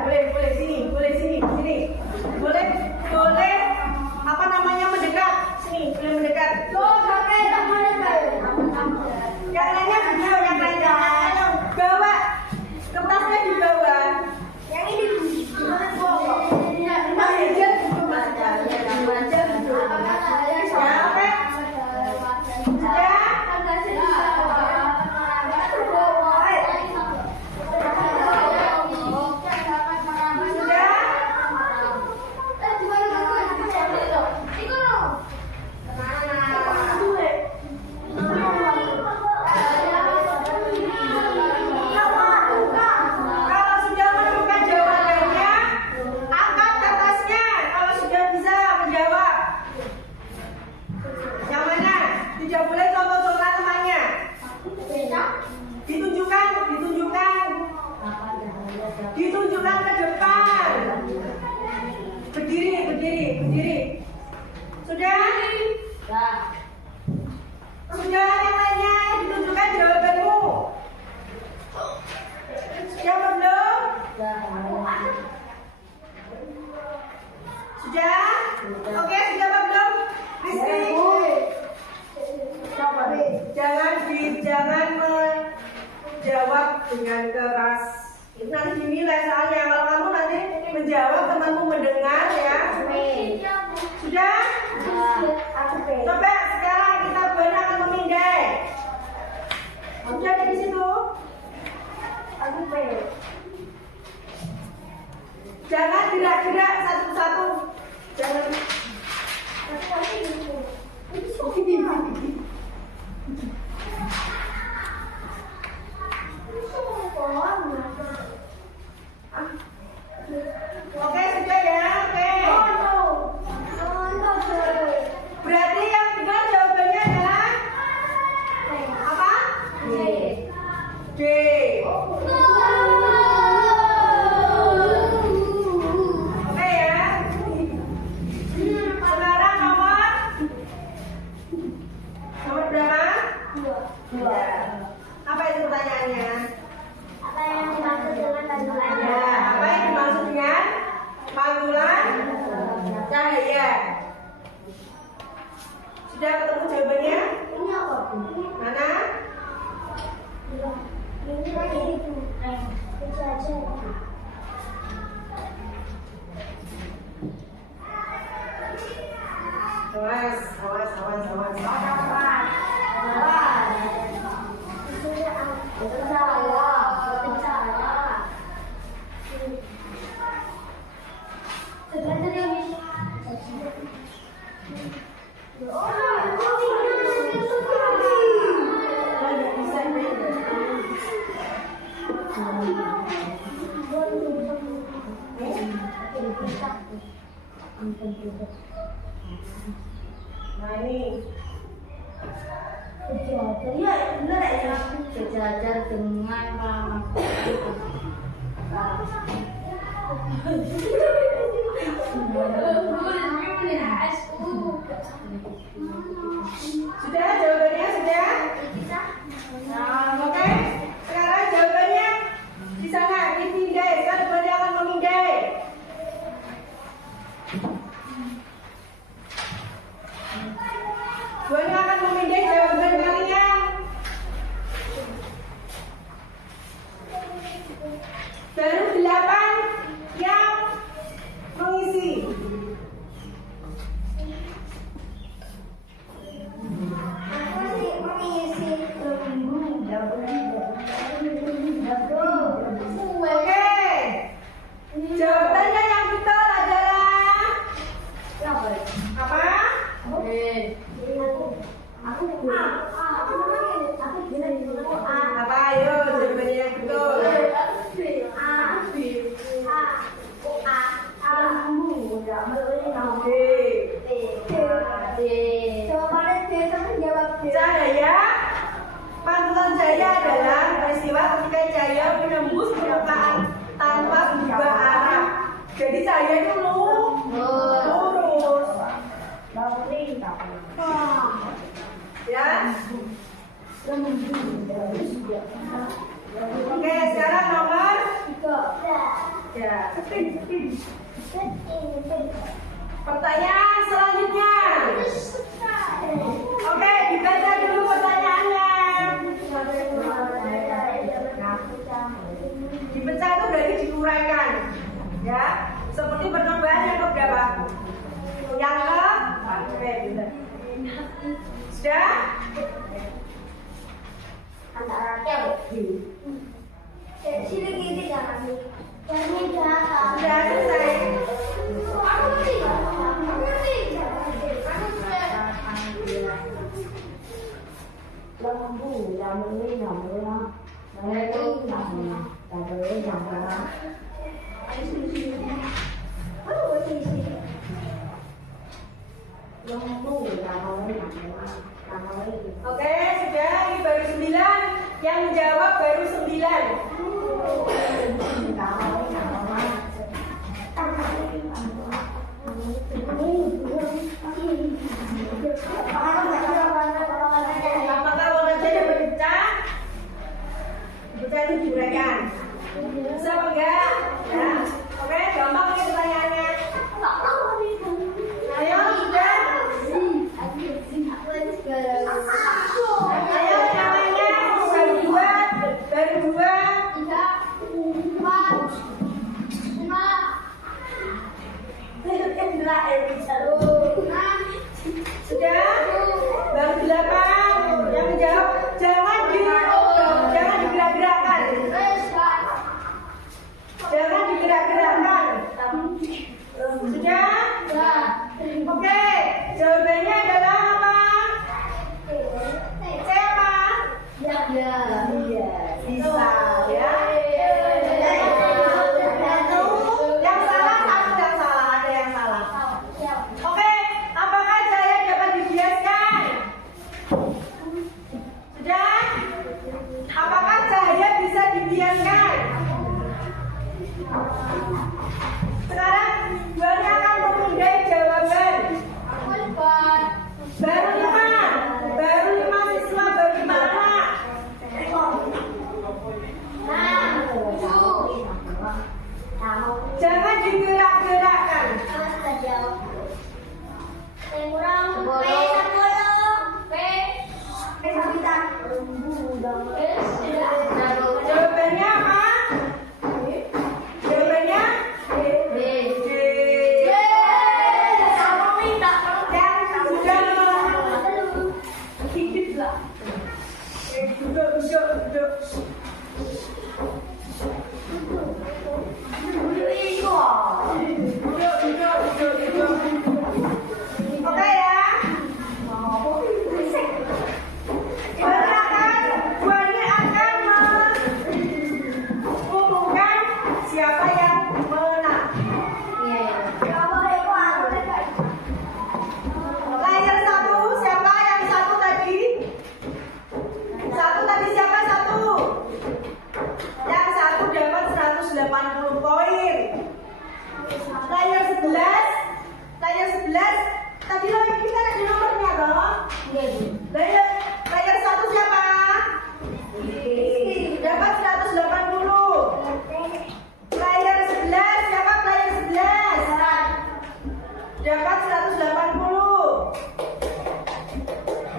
boleh sini, sini. Boleh apa namanya mendekat. Sini, boleh mendekat. Yang lainnya video, yang lainnya. Ayo, bawa. Kertasnya dibawa. Yang ini ditunjukkan ke depan. Berdiri. Sudah? Sudah, yang lainnya ditunjukkan jawabanmu. Sudah belum? Sudah? Oke, sudah belum? Rizky? Jangan menjawab dengan keras. Itu nanti dinilai soalnya. Kalau kamu nanti menjawab, temanmu mendengar ya. Sudah? Coba sekarang kita benar akan memindai. Sudah di situ? Jangan gerak-gerak satu-satu. Jangan. Oke, sudah ya. Oke. Berarti yang benar jawabannya adalah apa? D. Oke ya. Sekarang nomor berapa? 2. Apa itu pertanyaannya? Apa yang dimaksud dengan pantulan? Ya, apa yang dimaksud dengan pantulan cahaya? Sudah ketemu jawabannya? Ini apa? Mana? Ini lagi itu. Itu aja. Awas. Nah ini sejajar dengan sudah jawabannya sudah? Nah, oke. Sekarang jawabannya di sana dipindai. Sekarang jawabannya akan memindai. Jawabannya akan memindai jawaban kalian. Baru 8 yang mengisi. Oke. Jawabannya yang betul adalah apa? Apa? Ayo jawabannya yang betul. Cahaya, pantulan cahaya adalah peristiwa ketika cahaya menembus permukaan tanpa berubah arah. Jadi cahaya itu lurus. Ya. Oke, sekarang nomor 3. Ya. Pertanyaan selanjutnya. Oke, dibaca dulu pertanyaannya. Dipecah itu berarti dikuraikan, ya. Seperti percobaan yang keberapa? Yang ke? Oke, bisa. Sudah? Sudah selesai. Oke, sudah. Ini baru 9. Yang menjawab baru 9. Apakah warna jadinya berpecah? Berpecah itu diuraikan. Bisa apa enggak? Ya. Oke, gampang ini pertanyaannya. Ayo, sudah. Ayo, yang lainnya. Baru 2. Baru 2. Sudah? Baru 8. Yang menjawab jangan digerak-gerakkan. Jangan digerak-gerakkan. Sudah? Oke, jawabannya adalah apa? C apa? Iya, bisa ya. Yang salah satu yang salah, ada yang salah. Oke, apakah cahaya dapat dibiaskan? Sudah? Apakah cahaya bisa dibiaskan? Sekarang Buani akan memindai jawaban. Baru 5. Baru 5 siswa, baru 5 anak. Jangan digerak-gerakkan. Jawabannya apa? Jawabannya D. Duduk. Oke ya. Buani akan mengumumkan siapa yang menang. Layar 1, siapa yang 1 tadi? 1 tadi siapa 1? Yang 1 dapat 180 poin. Layar 11 tadi kita ada di nomornya dong. Layar 1 siapa? Dapat 180. Layar 11 siapa? Layar 11 dapat 180.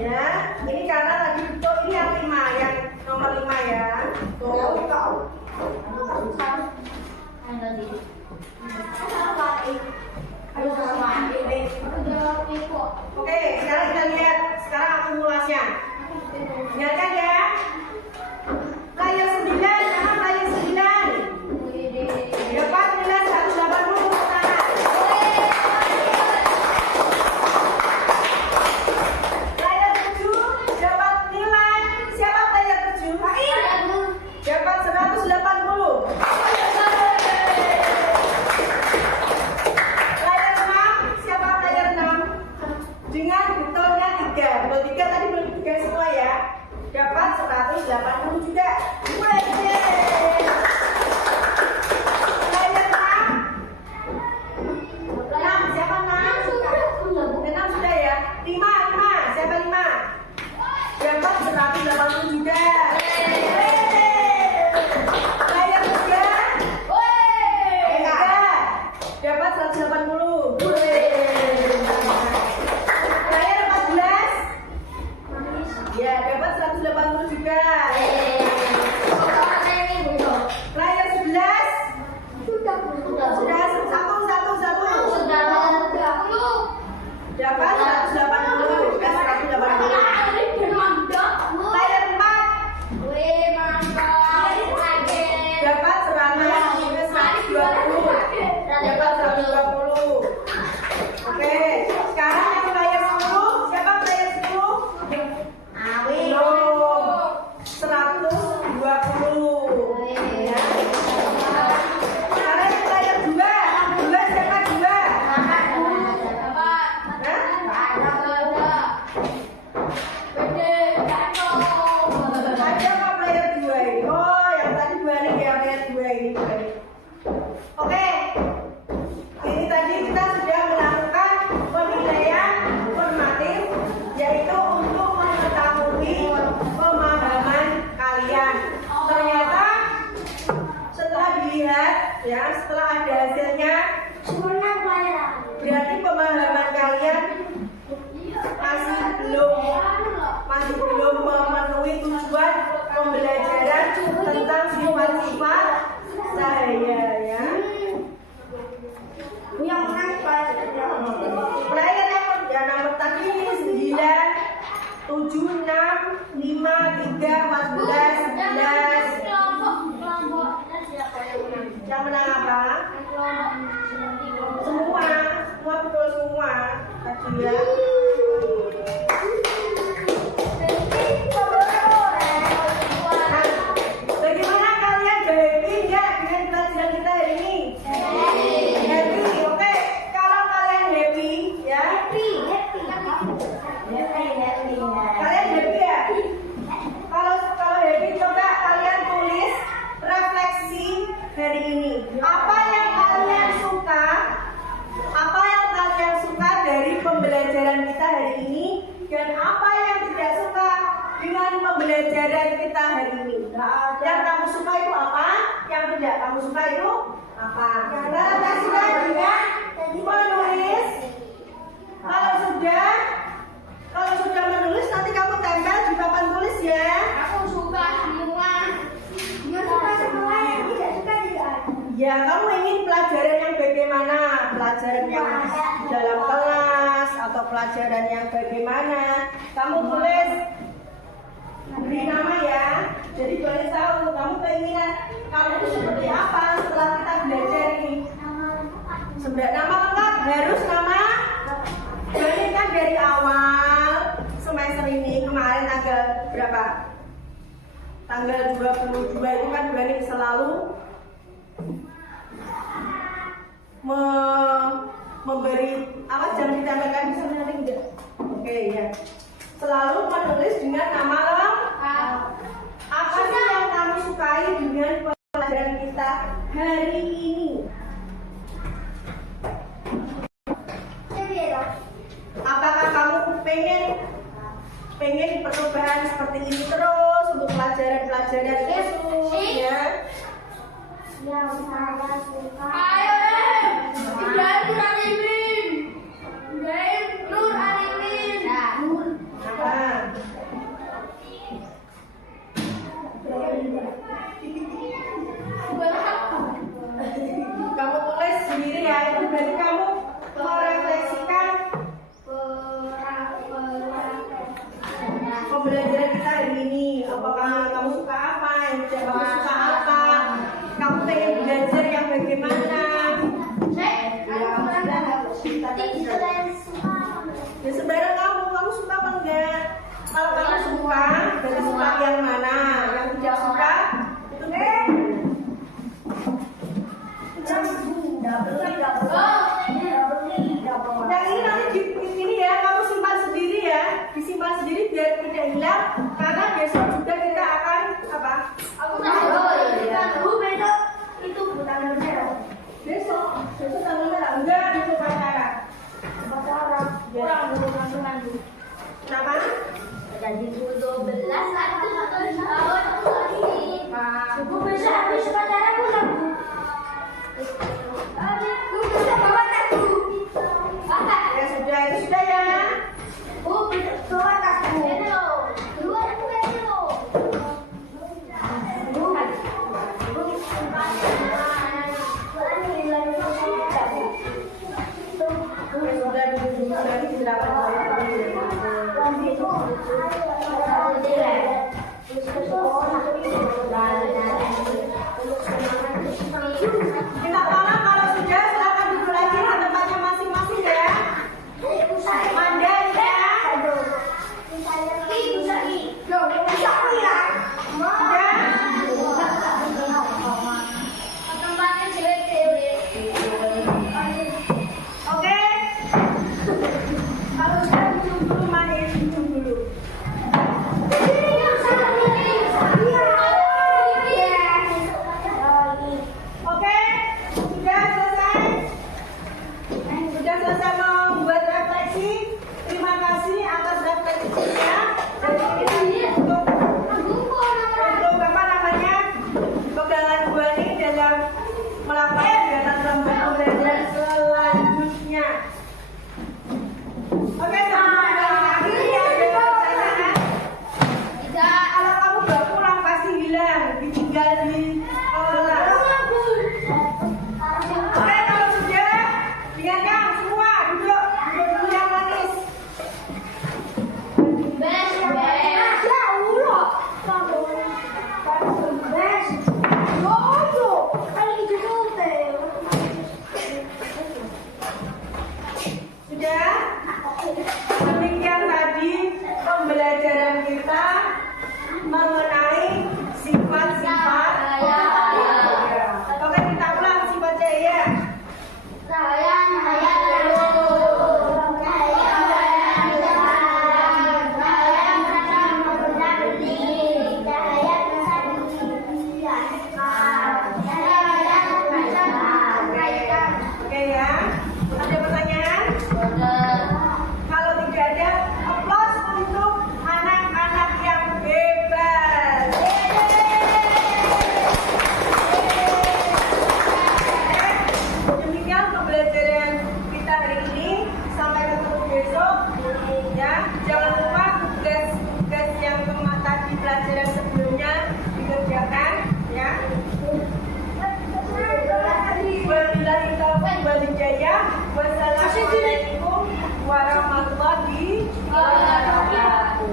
Ya, ini karena tadi betul ini yang 5, yang nomor 5 ya. Tuh. Oke, sekarang kita lihat akumulasinya. Ingatkan ya. Layar 9, jangan layar 9. Dapat nilai 180 sekarang. Layar 7 dapat nilai. Siapa layar 7? Dapat 180. Layar 6, siapa layar 6? Dengan betulnya 3. Betul 3 tadi belum 3 semua ya. Dapat 180. Dapat 120. Dapat 120. Oke, sekarang yang player 10, siapa player 10? Belum. 120. Ya. Sekarang yang player 2. 2 siapa 2? Hah? Ada apa player 2 ini? Oh, yang tadi 2 nih ya, player 2 ini. Oke. Ini tadi kita sudah melakukan penilaian formatif, yaitu untuk mengetahui pemahaman kalian. Ternyata setelah dilihat, ya, setelah ada hasilnya, berarti pemahaman kalian masih belum memenuhi tujuan pembelajaran tentang sifat-sifat cahaya, ya. Player yang nomor tadi 9, 7, 6, 5, 3, 14, 11. Yang menang apa? Semua betul semua. Tadi ya. Nah, bagaimana kalian happy nggak dengan pelajaran kita hari ini? Happy, oke. Kalau kalian happy, ya. Kalian happy ya? Kalau happy, coba kalian tulis refleksi hari ini. Apa yang kalian suka? Apa yang kalian suka dari pembelajaran kita hari ini? Dan apa yang tidak suka dengan pembelajaran kita hari ini? Yang kamu suka itu apa? Yang tidak kamu suka itu apa? Kalian sudah dengan menulis. Kalau sudah menulis, nanti kamu tempel di papan tulis ya. Ya, kamu ingin pelajaran yang bagaimana? Pelajaran yang dalam kelas atau pelajaran yang bagaimana? Kamu tulis, beri nama ya. Jadi boleh tahu kamu keinginan kamu itu seperti apa setelah kita belajar ini. Sebenarnya nama lengkap harus nama. Jadi kan dari awal semester ini kemarin tanggal berapa? Tanggal 22 itu kan Bani selalu memberi apa jam ditambahkan bisa nanti enggak? Oke ya. Selalu menulis dengan nama lengkap. Apa sih yang kamu sukai dengan pelajaran kita hari ini? Apakah kamu pengen perubahan seperti ini terus untuk pelajaran-pelajaran khusus ya? Yang saya suka. Kamu tulis sendiri ya, itu berarti kamu merefleksikan pembelajaran kita hari ini. Apakah kamu suka apa, yang tidak kamu suka apa, kamu pengen belajar yang bagaimana? Ya sebenarnya kamu suka apa enggak? Kalau kamu suka, berarti suka yang mana? Yang tidak suka itu yang ini nanti di sini ya, kamu simpan sendiri ya, disimpan sendiri biar tidak hilang, karena besok juga kita akan apa? Besok itu tanggal merah. Besok tanggal merah enggak besok pacaran. Kenapa? Jadi 12 aku 1 tahun ini. Aku bisa habis pacaran pulang. Aku bisa bawa tasku. Ya sudah, itu sudah ya. Oh, bisa bawa tasku. Keluar aku dulu. Ya sudah dulu lagi di 8 Lanjut. melakukan kegiatan kelompok pembelajaran selanjutnya. Oke, kalau kamu gak pulang pasti hilang, ditinggal di kelas. Oke, kalau sudah, dengarkan semua duduk dulu yang manis. Sudah? Demikian tadi pembelajaran kita mengenai sifat-sifat jaya. Oke, kita ulang sifat jaya. Oke ya. Ada pertanyaan? Kalau tidak ada, aplaus untuk anak-anak yang hebat. Demikian pembelajaran kita hari ini. Sampai ketemu besok. Ya, jangan lupa tugas-tugas yang tadi pelajaran sebelumnya dikerjakan. Ya. Wabillahi taufiq wal hidayah. Wassalamualaikum warahmatullahi wabarakatuh.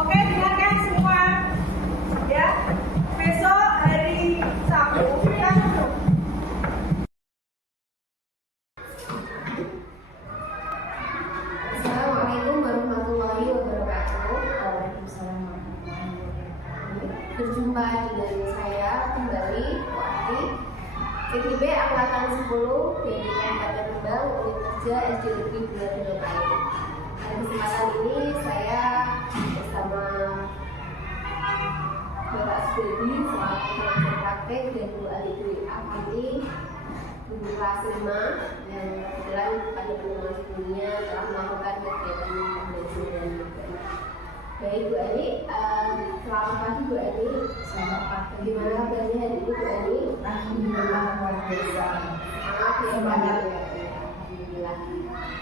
Oke, dengarkan semua. Ya. Besok hari Sabtu ya. Assalamualaikum warahmatullahi wabarakatuh. Waalaikumsalam warahmatullahi wabarakatuh. Berjumpa dengan saya kembali, Wati, PTB Angkatan 10 dari Kabupaten Rembang, Unit Kerja SD Negeri 2 Pahit. Pada kesempatan ini saya bersama Bapak Sudedi selaku pengajar praktek dan Bu Ali Dwi Avanti, guru kelas 5 yang kebetulan pada pertemuan sebelumnya telah melakukan kegiatan pembelajaran. Baik Bu Ali, selamat pagi Bu Ali. Selamat pagi. Bagaimana kabarnya hari ini Bu Ali? Alhamdulillah luar biasa. Semangat ya. Alhamdulillah.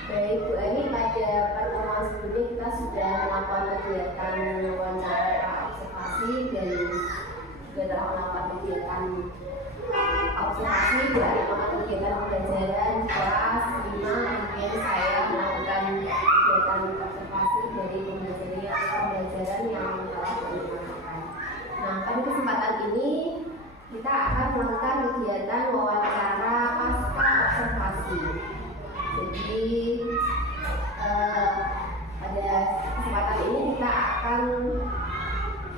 Baik Bu Ali, pada pertemuan sebelumnya kita sudah melakukan kegiatan wawancara observasi dan juga telah melakukan kegiatan observasi dan melakukan kegiatan pembelajaran di kelas 5. Kemudian saya melakukan kegiatan observasi dari pembelajaran yang telah kami lakukan. Nah, pada kesempatan ini kita akan melakukan kegiatan wawancara pasca observasi. Jadi pada kesempatan ini kita akan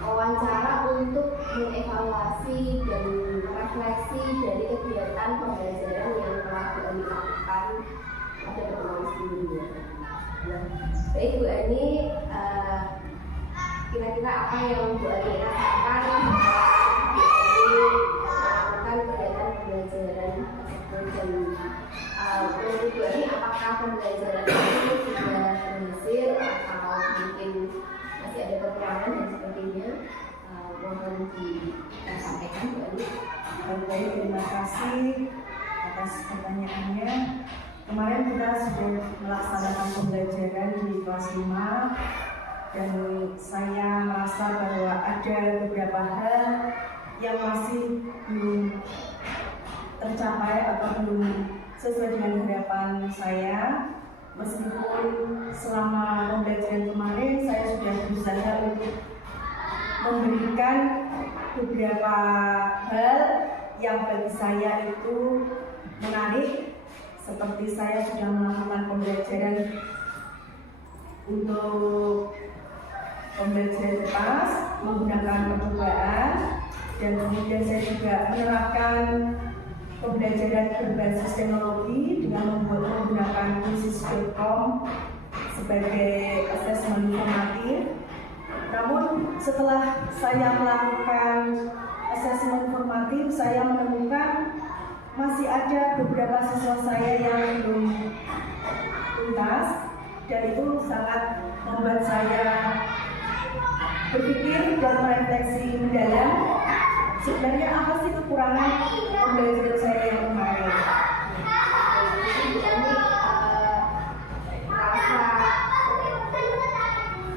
wawancara untuk mengevaluasi dan refleksi dari kegiatan pembelajaran yang telah kami lakukan pada pertemuan sebelumnya. Baik Bu Ani, kira-kira apa yang Bu Ani rasakan setelah Bu Ani melakukan kegiatan pembelajaran tersebut, dan menurut Bu Ani apakah pembelajaran itu sudah berhasil atau mungkin masih ada kekurangan dan sebagainya? Mohon disampaikan Bu Ani. Baik, terima kasih atas pertanyaannya. Kemarin kita sudah melaksanakan pembelajaran di kelas 5 dan saya merasa bahwa ada beberapa hal yang masih belum tercapai atau belum sesuai dengan harapan saya. Meskipun selama pembelajaran kemarin saya sudah berusaha untuk memberikan beberapa hal yang bagi saya itu menarik, seperti saya sudah melakukan pembelajaran untuk pembelajaran bebas menggunakan percobaan, dan kemudian saya juga menerapkan pembelajaran berbasis teknologi dengan menggunakan quizzes.com sebagai asesmen formatif. Namun setelah saya melakukan asesmen formatif, saya menemukan masih ada beberapa siswa saya yang belum tuntas, dan itu sangat membuat saya berpikir dan merefleksi mendalam sebenarnya apa sih kekurangan pembelajaran saya yang kemarin.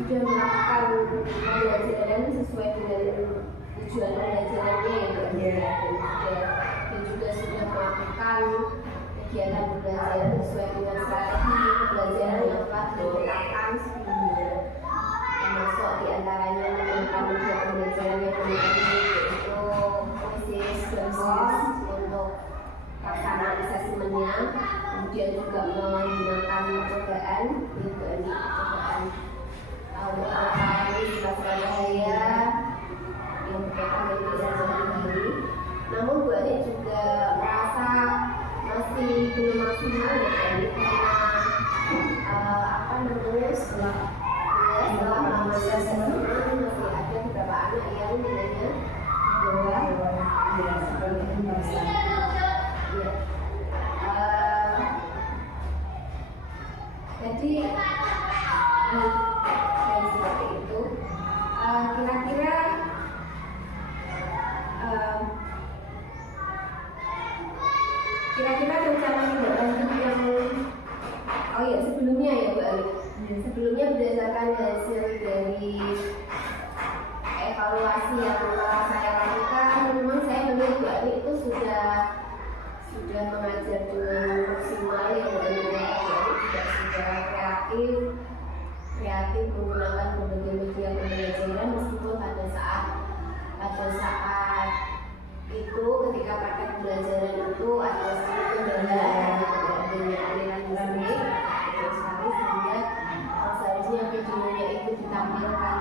Sudah melakukan pembelajaran sesuai dengan tujuan pembelajarannya dan juga sudah melakukan kegiatan pembelajaran sesuai dengan strategi pembelajaran yang telah ditetapkan sebelumnya, termasuk diantaranya menggunakan media pembelajaran yang memiliki yaitu Quizzes dan Box untuk pelaksanaan asesmennya, kemudian juga menggunakan percobaan percobaan Surabaya yang berkaitan dengan pembelajaran diri. Namun Bu Ani juga merasa masih belum maksimal ya karena setelah melamar SMA masih ada beberapa anak yang nilainya bawah jadi seperti itu. Kira-kira rencana tindak lanjut yang sebelumnya ya Bu Ali. Sebelumnya berdasarkan hasil dari evaluasi yang telah saya lakukan, memang saya melihat Bu Ali itu sudah mengajar dengan maksimal ya Bu Ali. Sudah kreatif menggunakan berbagai media pembelajaran, meskipun pada saat itu ketika praktek pembelajaran itu ada sedikit kendala adanya aliran listrik sekali, sehingga seharusnya videonya itu ditampilkan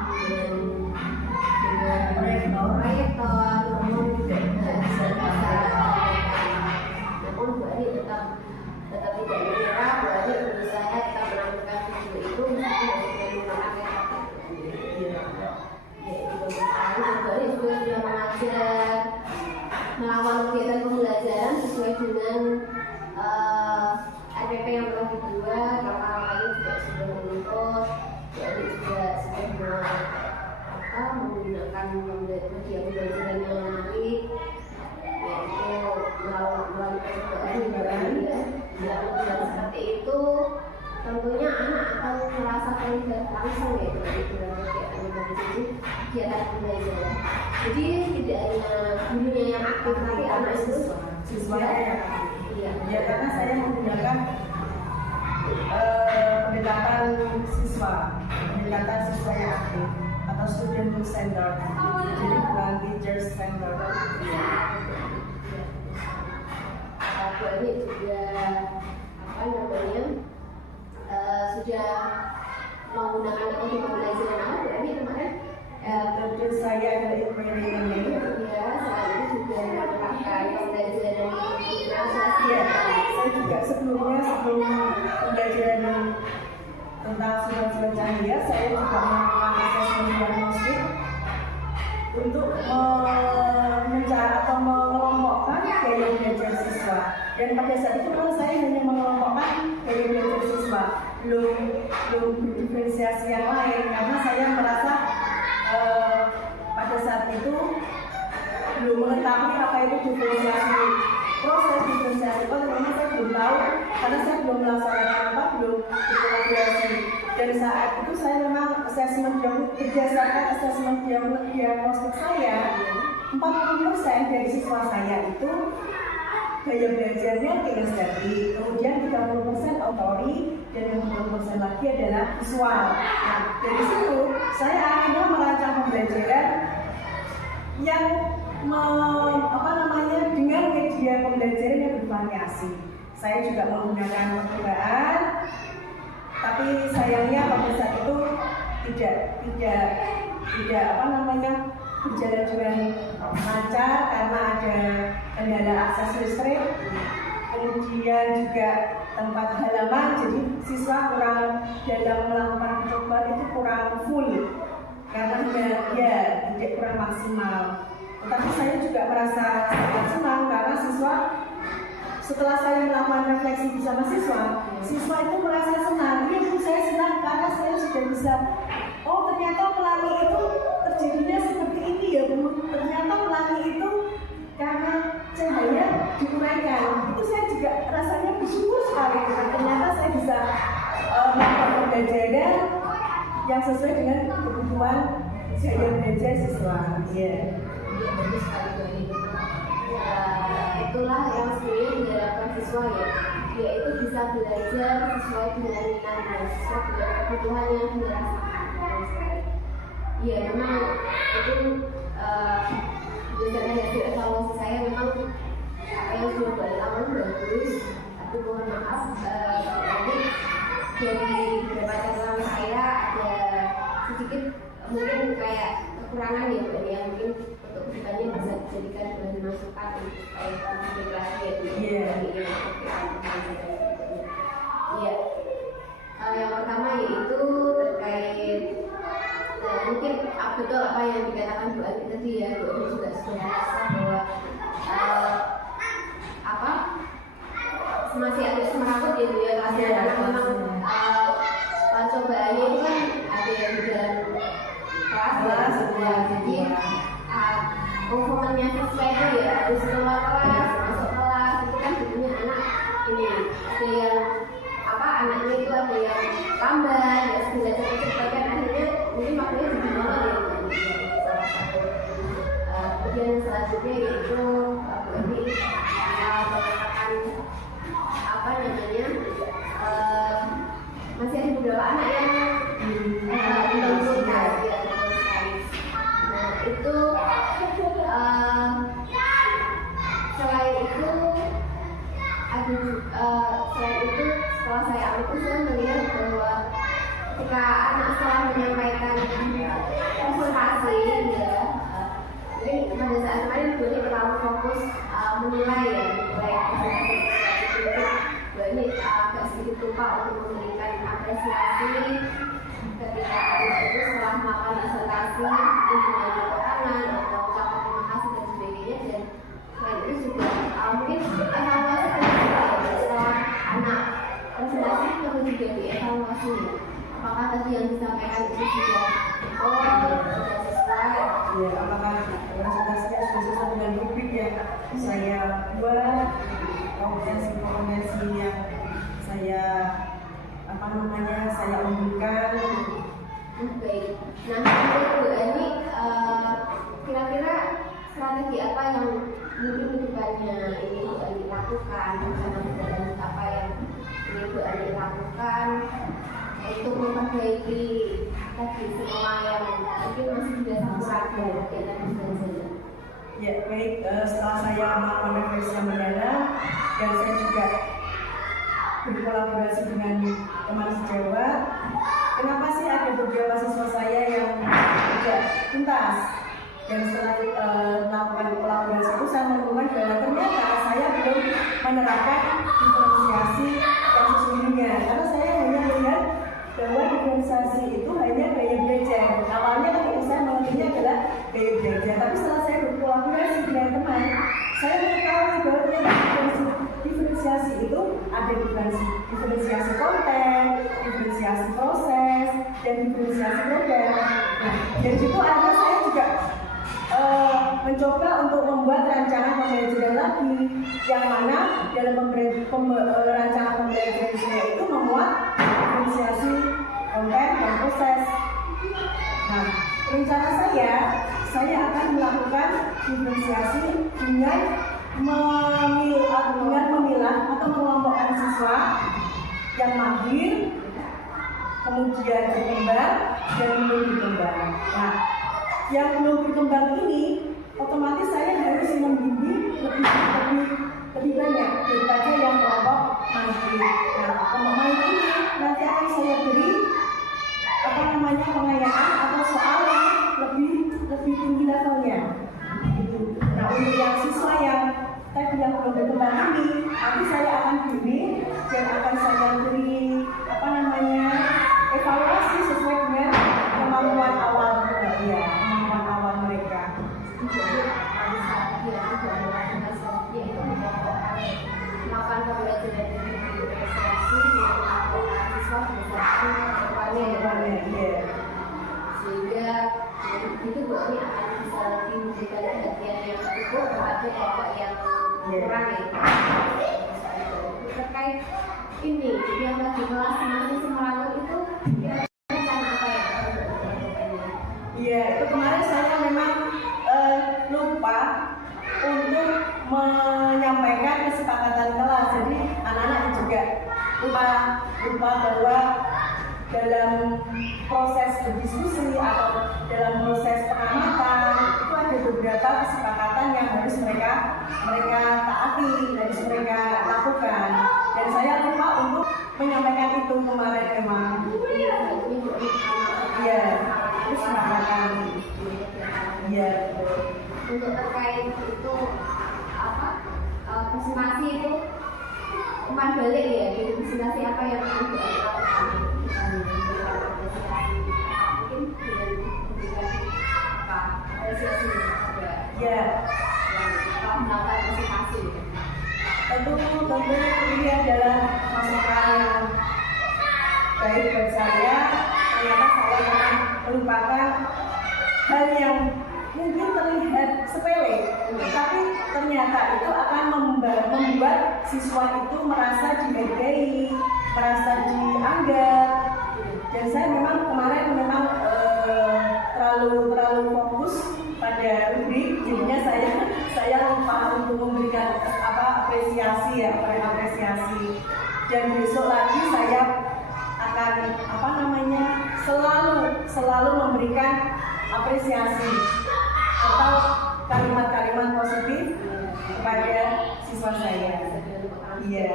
dengan proyektor namun tidak bisa namun Bu Ani tetap tidak menyerah. Bu Ani berusaha tetap menampilkan video itu meskipun menggunakan laptop. Bu Ani juga sudah mengajar melakukan kegiatan pembelajaran sesuai dengan RPP yang telah dibuat. Langkah-langkahnya juga sudah menuntut, jadi juga sudah menggunakan media pembelajaran yang menarik, yaitu melalui percobaan ya. Seperti itu tentunya anak akan merasa terlibat langsung ya dalam kegiatan pembelajaran. Jadi tidak hanya gurunya yang aktif, tapi anak itu siswanya yang aktif. Ya, karena saya menggunakan pendekatan siswa yang aktif atau student center, jadi bukan teacher center. Bu Ani juga sudah menggunakan metode pembelajaran apa Bu Ani kemarin? Metode saya dari Learning. Ya, saat ini juga menerapkan pembelajaran organisasi. Ya, saya juga sebelum pembelajaran tentang sifat-sifat cahaya, saya juga melakukan asesmen diagnostik untuk atau mengelompokkan gaya belajar siswa. Dan pada saat itu saya hanya mengelompokkan gaya belajar siswa, belum berdiferensiasi yang lain, karena saya merasa pada saat itu belum mengetahui apa itu diferensiasi, proses diferensiasi karena saya belum tahu, karena saya belum melaksanakan belum berkolaborasi. Dan saat itu saya memang berdasarkan asesmen diagnostik saya, 40% dari siswa saya itu gaya belajarnya kinestetik, kemudian 30% autori, dan 20% lagi adalah visual. Nah, dari situ saya akhirnya merancang pembelajaran yang dengan media pembelajaran yang bervariasi. Saya juga menggunakan percobaan, tapi sayangnya pada saat itu tidak berjalan dengan lancar karena ada kendala akses listrik, kemudian juga tempat halaman, jadi siswa kurang dalam melakukan percobaan itu kurang full karena tidak kurang maksimal. Tetapi saya juga merasa sangat senang karena siswa setelah saya melakukan refleksi bersama siswa, siswa itu merasa senang. Iya Bu, saya senang karena saya sudah bisa, oh ternyata pelangi itu terjadinya seperti ini ya Bu. Ternyata pelangi itu karena cahaya diuraikan. Itu saya juga rasanya bersyukur sekali. Ternyata saya bisa melakukan pembelajaran yang sesuai dengan kebutuhan gaya belajar siswa. Iya. Bagus sekali Bu. Itulah yang sebenarnya diharapkan siswa ya, yaitu bisa belajar sesuai dengan minatnya, sesuai dengan kebutuhan yang dirasakan. Iya, memang itu berdasarkan hasil evaluasi saya memang apa yang sudah berlawan bagus, tapi mohon maaf dari beberapa catatan saya ada sedikit mungkin kayak kekurangan ya Bu, yang mungkin untuk kedepannya bisa dijadikan bahan masukan untuk supaya lebih ya. Iya. Yang pertama yaitu terkait mungkin betul apa yang dikatakan Bu Adi tadi ya, Bu Adi juga sudah merasa bahwa masih agak semerawut ya Bu ya, karena memang percobaannya itu kan ada yang di dalam kelas ya, jadi performanya siswa itu ya harus keluar kelas, masuk kelas, itu kan butuhnya anak ini ada yang anaknya itu ada yang lambat, ya sudah cepat-cepat kan akhirnya mungkin maknanya jadi banget ya. Kemudian selanjutnya yaitu ini mengatakan masih ada beberapa anak yang membutuhkan ya, nah itu selain itu setelah saya ambil saya melihat bahwa ketika anak setelah menyampaikan presentasi ya, jadi pada saat kemarin gue terlalu fokus menilai ya, menilai presentasi itu ini agak sedikit lupa untuk memberikan apresiasi ketika anak itu setelah melakukan presentasi mungkin dengan tepuk tangan atau ucapan terima kasih dan sebagainya, dan selain itu juga mungkin evaluasi setelah anak presentasi perlu juga dievaluasi apakah tadi yang disampaikan itu sudah sesuai ya, apakah presentasinya sudah sesuai dengan rubrik yang saya buat, kompetensi yang saya saya umumkan. Baik. Nah, menurut Bu Ani, kira-kira strategi apa yang mungkin kedepannya ini Bu Ani lakukan, rencana apa yang ini Bu Ani lakukan untuk memperbaiki tadi semua yang mungkin masih tidak sempurna kegiatan belajarnya? Ya baik, setelah saya melakukan refleksi yang mendalam dan saya juga berkolaborasi dengan teman sejawat, kenapa sih ada beberapa siswa saya yang tidak tuntas? Dan setelah melakukan kolaborasi itu saya menemukan bahwa ternyata saya belum menerapkan diferensiasi yang sesungguhnya, karena saya hanya melihat bahwa diferensiasi itu hanya gaya belajar. Awalnya ketika saya mengertinya adalah gaya belajar, tapi setelah saya berkolaborasi dengan teman, saya mengetahui bahwa diferensiasi itu ada diferensiasi konten, diferensiasi proses, dan diferensiasi program. Nah, dari situ akhirnya saya juga mencoba untuk membuat rancangan pembelajaran lagi, yang mana dalam rancangan pembelajaran saya itu memuat diferensiasi konten dan proses. Nah, rencana saya akan melakukan diferensiasi dengan memilah atau mengelompokkan siswa yang mahir, kemudian berkembang dan belum berkembang. Nah, yang belum berkembang ini otomatis saya harus membimbing lebih banyak daripada yang kelompok mahir. Nah, kelompok mahir ini nanti akan saya beri pengayaan atau soal yang lebih tinggi levelnya. Nah, untuk yang siswa yang tadi yang belum berkembang ini, nanti saya akan bimbing dan akan saya beri evaluasi sesuai dengan kemampuan awal mereka. pembelajaran dari prestasi untuk mahasiswa sebesar sehingga itu berarti akan bisa lebih memberikan perhatian yang cukup kepada kelompok yang kurang ya. Terkait ini yang lagi kelas masih Semarang itu rencana apa ya? Iya, itu kemarin saya memang lupa untuk menyampaikan kesepakatan kelas. Jadi anak-anak juga lupa bahwa dalam proses berdiskusi atau dalam proses pengamatan itu ada beberapa kesepakatan yang harus mereka taati, harus mereka lakukan. Dan saya lupa untuk menyampaikan itu kemarin memang. Iya, kesepakatan. Iya. Untuk terkait itu apa? Presentasi itu umpan balik ya, jadi presentasi apa yang akan dilakukan? Mungkin dengan memberikan apa apresiasi juga Ya, yang melakukan presentasi. tentu ini adalah masukan yang baik buat saya. Ternyata saya memang melupakan hal yang mungkin terlihat sepele, tapi ternyata itu akan membuat siswa itu merasa dihargai, merasa dianggap. Dan saya memang kemarin terlalu fokus pada rubrik, jadinya saya lupa untuk memberikan apresiasi. Dan besok lagi saya akan selalu memberikan apresiasi atau kalimat-kalimat positif kepada siswa saya. Iya.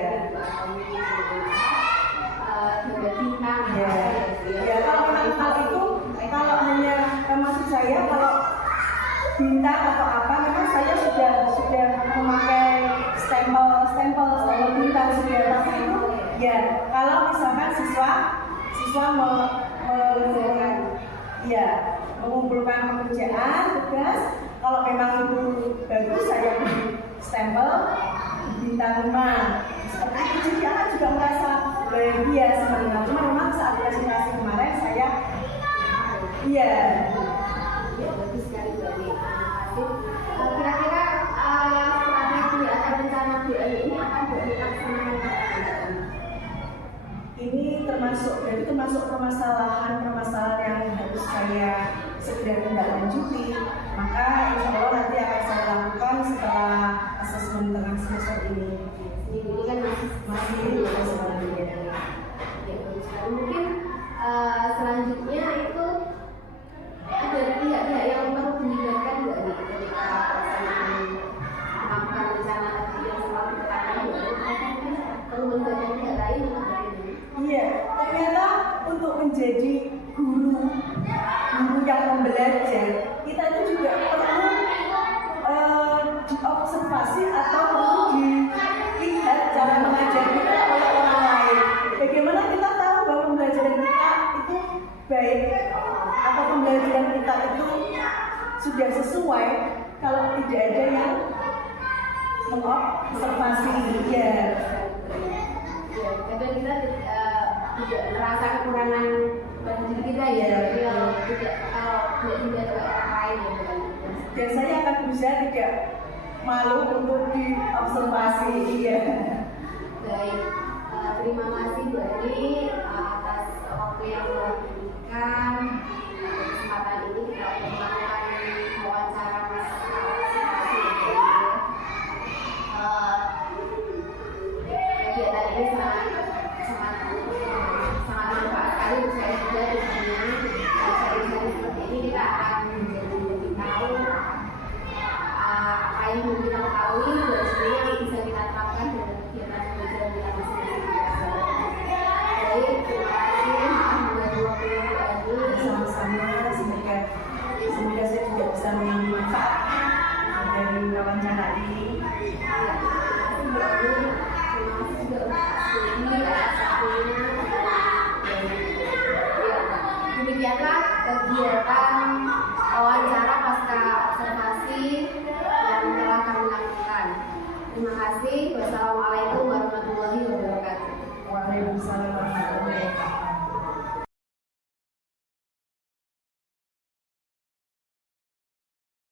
Ya, kalau memang hal itu, kalau hanya maksud saya kalau bintang atau apa, memang saya sudah memakai stempel bintang sudah. Tapi itu ya, kalau misalkan siswa mengumpulkan pekerjaan tugas, kalau memang itu bagus saya beri stempel bintang 5 seperti itu. Jadi anak juga merasa bahagia sebenarnya. Cuma memang saat presentasi kemarin saya bagus sekali berarti. Kira-kira strategi atau rencana Bu Eli ini akan dilaksanakan? ini termasuk permasalahan yang harus saya segera tindak lanjuti. Maka insya Allah nanti akan saya lakukan setelah asesmen tengah semester ini. Ini kan masih selanjutnya. Mungkin selanjutnya itu ada pihak-pihak yang perlu dilibatkan nggak nih ketika melakukan rencana tadi yang selalu dikatakan perlu melibatkan pihak lain untuk bagaimana? Iya, ternyata untuk menjadi guru yang pembelajar, kita itu juga perlu diobservasi atau perlu dilihat cara mengajar kita oleh orang lain. Bagaimana kita tahu bahwa pembelajaran kita itu baik atau pembelajaran kita itu sudah sesuai kalau tidak ada yang mengobservasi. Ya. Kadang kita tidak merasa kekurangan pada diri kita ya, tidak kalau tidak dilihat oleh orang lain ya. Dan saya akan berusaha tidak malu untuk diobservasi. Iya. Baik, terima kasih Bu Eli atas waktu yang telah diberikan. Kesempatan ini kita melakukan wawancara partisipasi kegiatan ini sangat manfaat sekali untuk saya juga. Di sini sharing-sharing seperti ini kita akan menjadi tahu apa yang belum kita ketahui, dan sebenarnya yang bisa kita terapkan dalam kegiatan misalnya